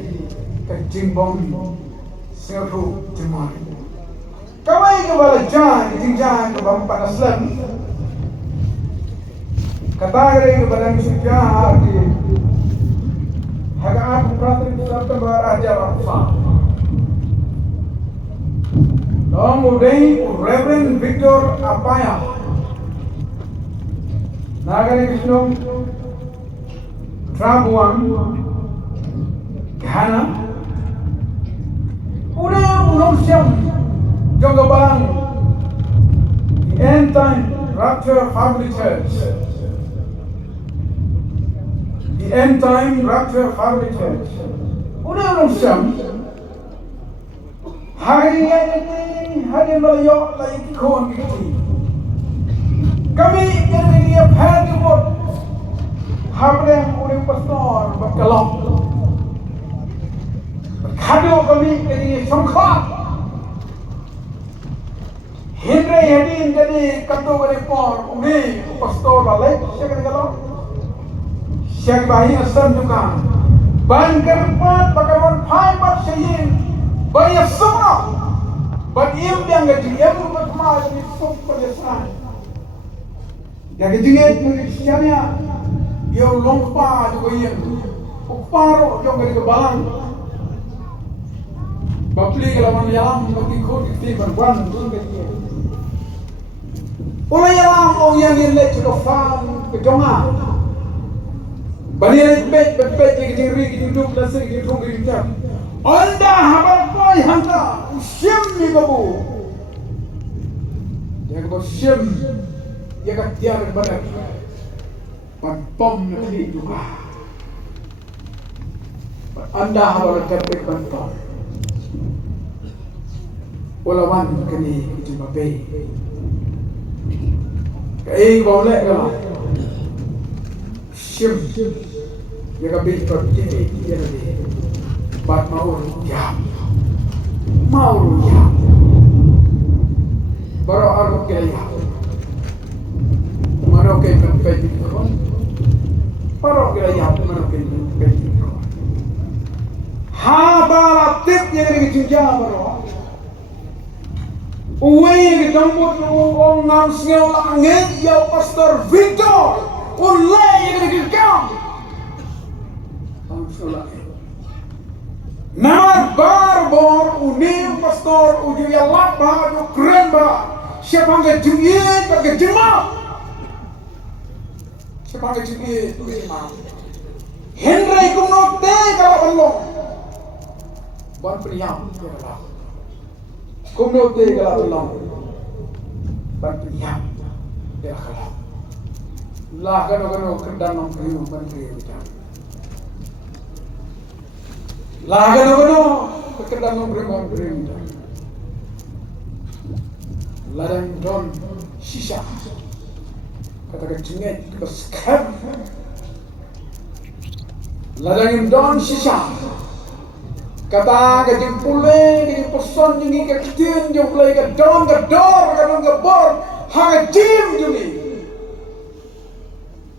kejimbong seru jemaah. Kawai ke bala jangan ke bampak Islam. Kata kali ke bala musyawarah di haga aku prateri serta baraja Rafa. Long udai Reverend Victor Apaya. Nagari Krishna Trabuan Ghana. Udah unosyam. Yoga Bang, the End Time Rapture Family Church. The End Time Rapture Family Church. Udah urusan. Hari ini hari Melayu lagi kikon kiki. Kami yang dia pergi buat hablem udah pastor berkelok. Kado kami ini songkak. Henry Hedin jadi ketua rekor umi pastor balik siapa kalau siapa bayi asam juga bangker pat bakawan fiber sayin banyak semua bagi yang gaji yang berkemah jadi sok perjalanan yang gajinya Indonesia yang lompa juga yang uparo yang gaji kebalan bapli kalau yalam bagi kau di berban orang yalam yang lek ke farm ke jonga bani lek bet yang jeri hidup nasi hidup hidup anda habar koi hanta usim ni babu yang babu usim yang katiar benar pom nanti juga anda habar kepek pom walawan kini cuma be cái bóng lệ rồi xiêm ya ka bit per tini ya ni bat mau ya baro aru ke ya maro ke pe ko baro ke ya maro ke pe ko ha bala tip ya ni cinja baro uwe ke dombot ong ngam sngel langit ya pastor Victor ulai ya ke kam nama barbor unim pastor uju ya lapa uju keren ba siapa nggak jumye pakai jemaah, siapa nggak jumye pakai jemaah. Henry kuno teh kalau belum, buat priam kalau kuno teh kalau belum, buat priam dia kalau lah kano kerdan nom priam buat priam lah kano kerdan nom priam buat priam larang don shisha kata kecingnya ke scam larang don shisha kata kecing pule kecing person jengi kecing jong play ke don ke dor ke don ke bor hang jim jengi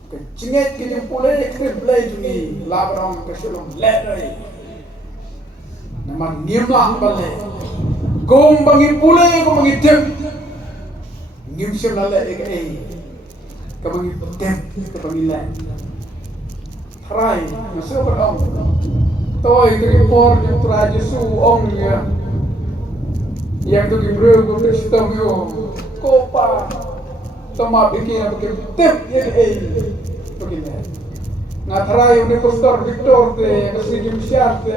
kecingnya kecing pule kecing play jengi labrang keselong lerai nama niemlang balik gom bangi pule gom bangi dim ngim siam lala ka bangi tem ka bangi la try naso berong toy ke por yang traje su ong ya yang tu gimre go kristom yo kopa toma bikin apa ke tem ya begini na try ne pastor Victor te kasi gim siap te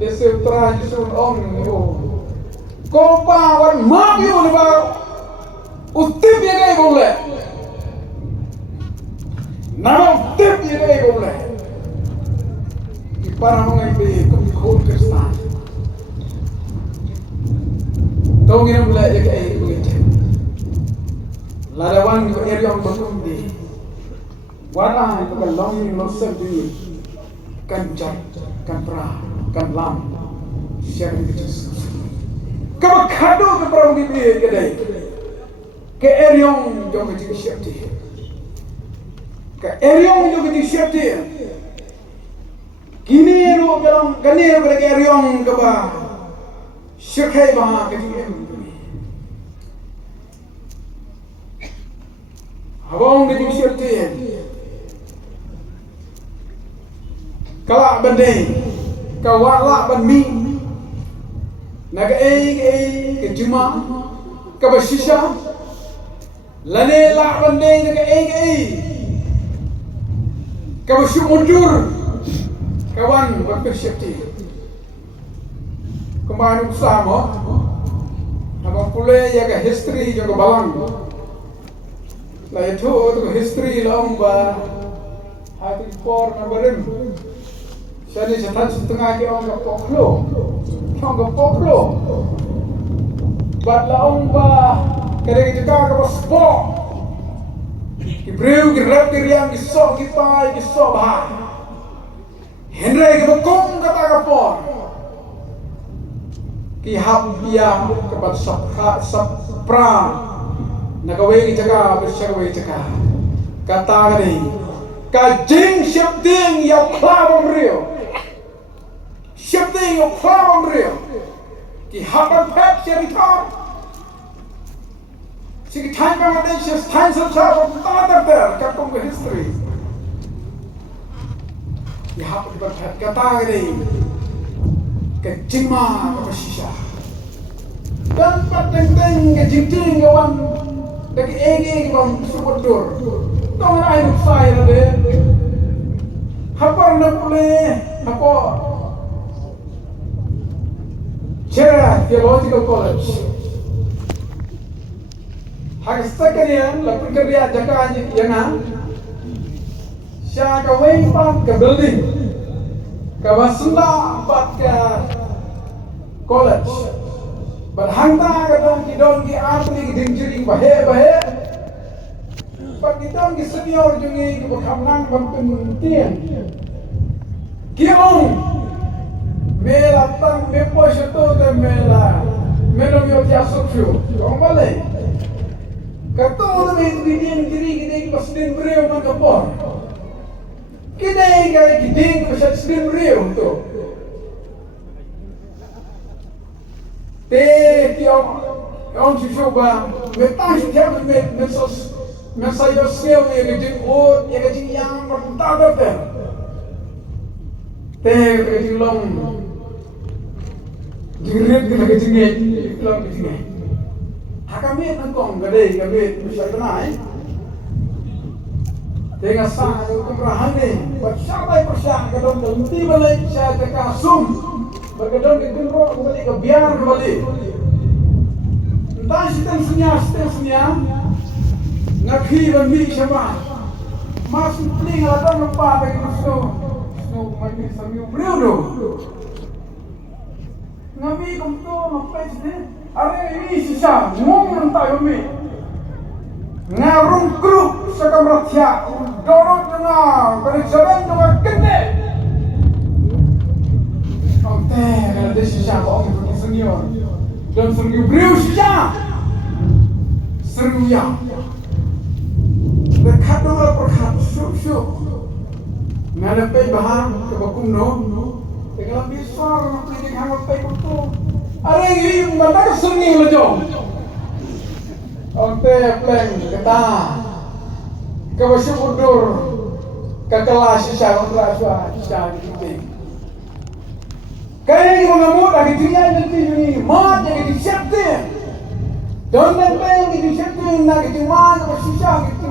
le se traje su ong yo kopa wan ma yo ne ba utip ye gay boleh, nama utip ye gay boleh. Ipara mengai be kumikul Kristan. Tahu ni boleh ye gay begitu. Ladawan ko eriong bakum di. Wala itu kan long ni losem di kan jam kan pra kan lam. Siapa itu? Kau kado ke perang di be kedai. Ke eriong jong ke siapti ke eriong jong ke siapti kini ro garong kane ro ke eriong ke ba sikai ba ke habong ke siapti kala bandai kawala ban mi naga ke juma ke ba shisha lane la bande ke ka basu mundur kawan berperspektif kemana sama apa pula ya ke history juga balang la itu to history long ba hati por nabarim sani setan setengah ke orang poklo bat laong ba kaya kita ka sport kibreu ki rap ki riang ki so ki pai ki so bah Henry ki bokong kata ka por ki hap dia ke bat sapra nagawe ki jaga bersyawe jaga kata ni ka jing siap ding yau klabam rio siap ding yau klabam rio ki hapan pep syaritar Sige time Bangladesh is time self father there kapong ke history. Ya hapo dibatat kata ini ke jima ke shisha. Dan pateng-teng ke jing-jing kawan lagi ege bang subudur. Tong ai sai na de. Hapar na pule hapo. Chera Theological College. Hak sekalian lapor kerja jaka yang siapa kawin pat ke building kawasunda pat ke college berhanta kadang kidon ki atli ki dingjiri bahe pat kidon ki senior jungi ki berkamnang berpenting kiong mela tang mepo satu dan melo yo tiasukju kembali Katong na may bidin diri kini pas din brio man kapor. Kini kaya kiding pas din brio to. Te yung chuchuba metang siya mesos mesayos siya yung kiding o yung kiding yang maruntada te. Te kiding long dirit kiding lang kiding. Hakamit ng kong gade gamit bisa benai. Dengan sah kemerahan ni, bersyai persyai kadang terhenti balik saya terkasum, berkadang dikenrok kembali ke biar kembali. Entah sistem senyap, ngakhi bami siapa, masuk peling ada lupa bagi snow mati sami beliau do. Ngami kumto ngapai sini, are ini sisa ngom rentai bami. Ngarung kruk sekamratya dorong dengar berjalan dengan kene. Oke, kalau dia sisa kok orang senior dan senior beliau sisa seru ya. Berkat doa berkat syuk ngadapai bahan kebakum no. Dengan besar nak pergi ngadapai kutu. Ada yang mengatakan seni lejong. Onte plan kata kawasi udur kekelas sisa kontraswa sisa gitu. Kaya yung mga muda kitinya nanti ni mat yang disiapte. Don yang disiapte na kitimah ko sisa gitu.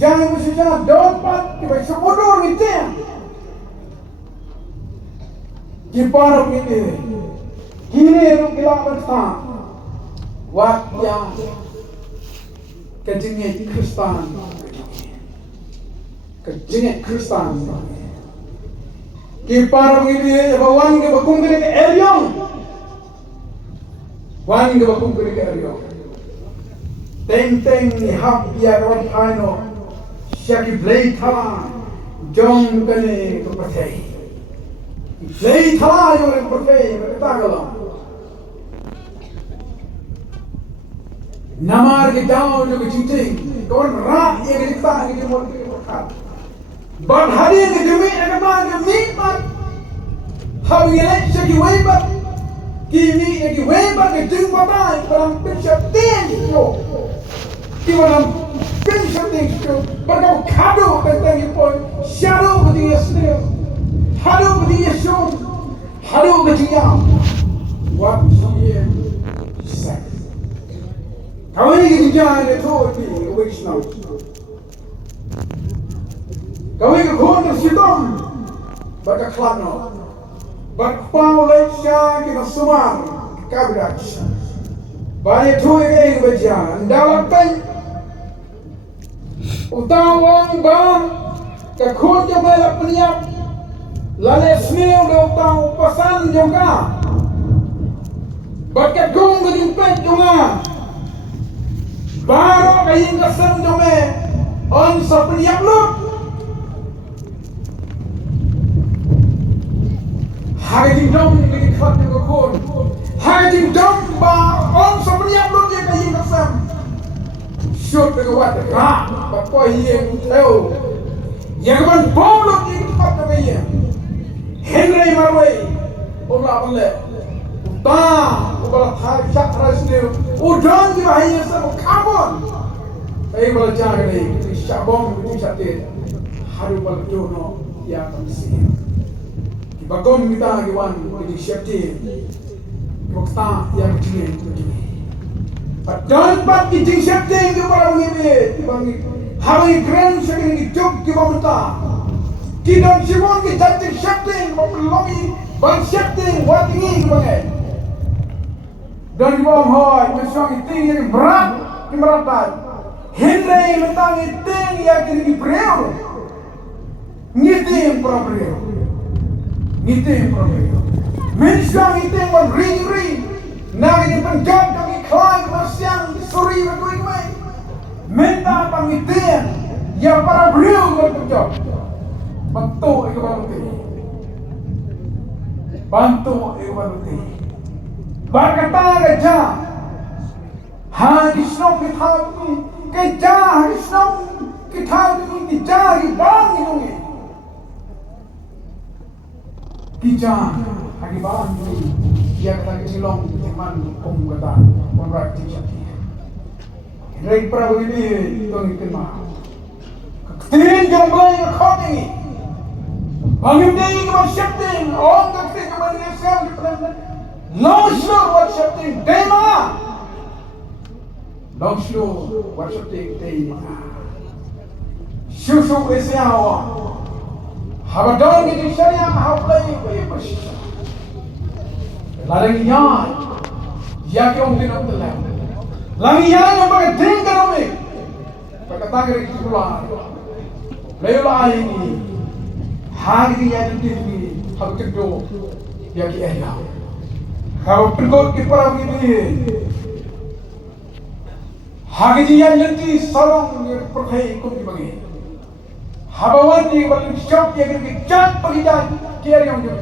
Jangan sisa don pat kawasi udur gitu. Kipara gitu. Kini ru kila bersa. Wakya kejengit Kristan kipar begini bawan ke bakung ke Eliong teng ni hap ya kawan kaino syaki blay thala jong kene ke pakai blay thala jong ke pakai kata kalau Namar ke jauh juga cincin, kawan rak yang kita ini mau kita. But hari ini kami akan makan mimpi. Hari ini segi webat, kini segi webat ke jumpa bayi dalam pencapaian itu. Di dalam pencapaian itu, berkau kado tentang itu, shadow berdia sendiri, hado berdia show, hado berdia. What is sex? Kau ini kerjaan itu di Wisnu. Kau ini kau tersitam, berkeklano, berpaulasya kita semar, kabrak. Banyak tu yang berjalan dalam pen. Utawang bang, kau jemela peniap, lalu senior dah utang pasan juga. Berkat gong berimpet juga. Baru kain kesan jome on sapniap lu hari dong lagi khat ke kon hari dong ba on sapniap lu je kain kesan shoot ke wat ra apa ye teu yang ban bolu je khat ke ye Henry Marway ola bale ta ola thai chat rasne udang di bahaya sama kabon. Tapi kalau jangan ni, syabong itu sakit. Haru baljono ya tamsi. Kibagom kita giwan di safety. Waktu yang kini. Padahal pat di safety itu kalau ni dibangi. Haru grand sekali di job kibang kita. Kita siapa kita jadi safety, memperlongi bang safety, wat ini kibangi. Dan bom hoy mesong iting yang berat kemeratan Henry mentang iting yang kini breu ngiting pro breu mesong iting ban ring nang ini penjat kami klai bersiang suri berkuing mai mentang pangiting yang para breu berpenjat bantu itu baru berkata kerja, hari senang kita ini kerja, hari senang kita ini dicari bang ini, kerja hari bang ini dia kata kecilong teman kata orang kerja, Rei Prabu ini tuan kenal, ketiin jomblay kau ini, bangim ini kau siapin, orang ketiin kau ini siap. No sure what something dema Langslo worship day Shushu Esiawa Habadon in Sharia how play Larangian Yakyong din of the land Langian yung mga dingarami Pagkatagari kitulan Layula ayini Hagi yan dini Habkado Yaki ayaw Habkado kiparang ini Hagi yan nanti sarang perkai ikut dibagi Habawan di balik shop yang kita pagitan kiri yang dia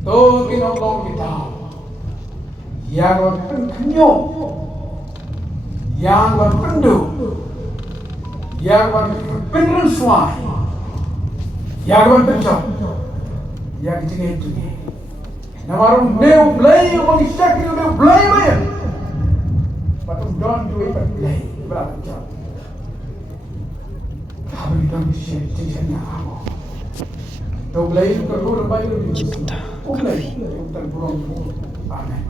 to ginolong kita yang penkenyo yang pendu yang penrun suai yang pencap yang jenis itu namarum neu play bagi sakit neu play bayar but don't do it but play berapa Habis itu cicitnya aku. Doblai itu kalau bayi itu. Doblai itu terburung. Amin.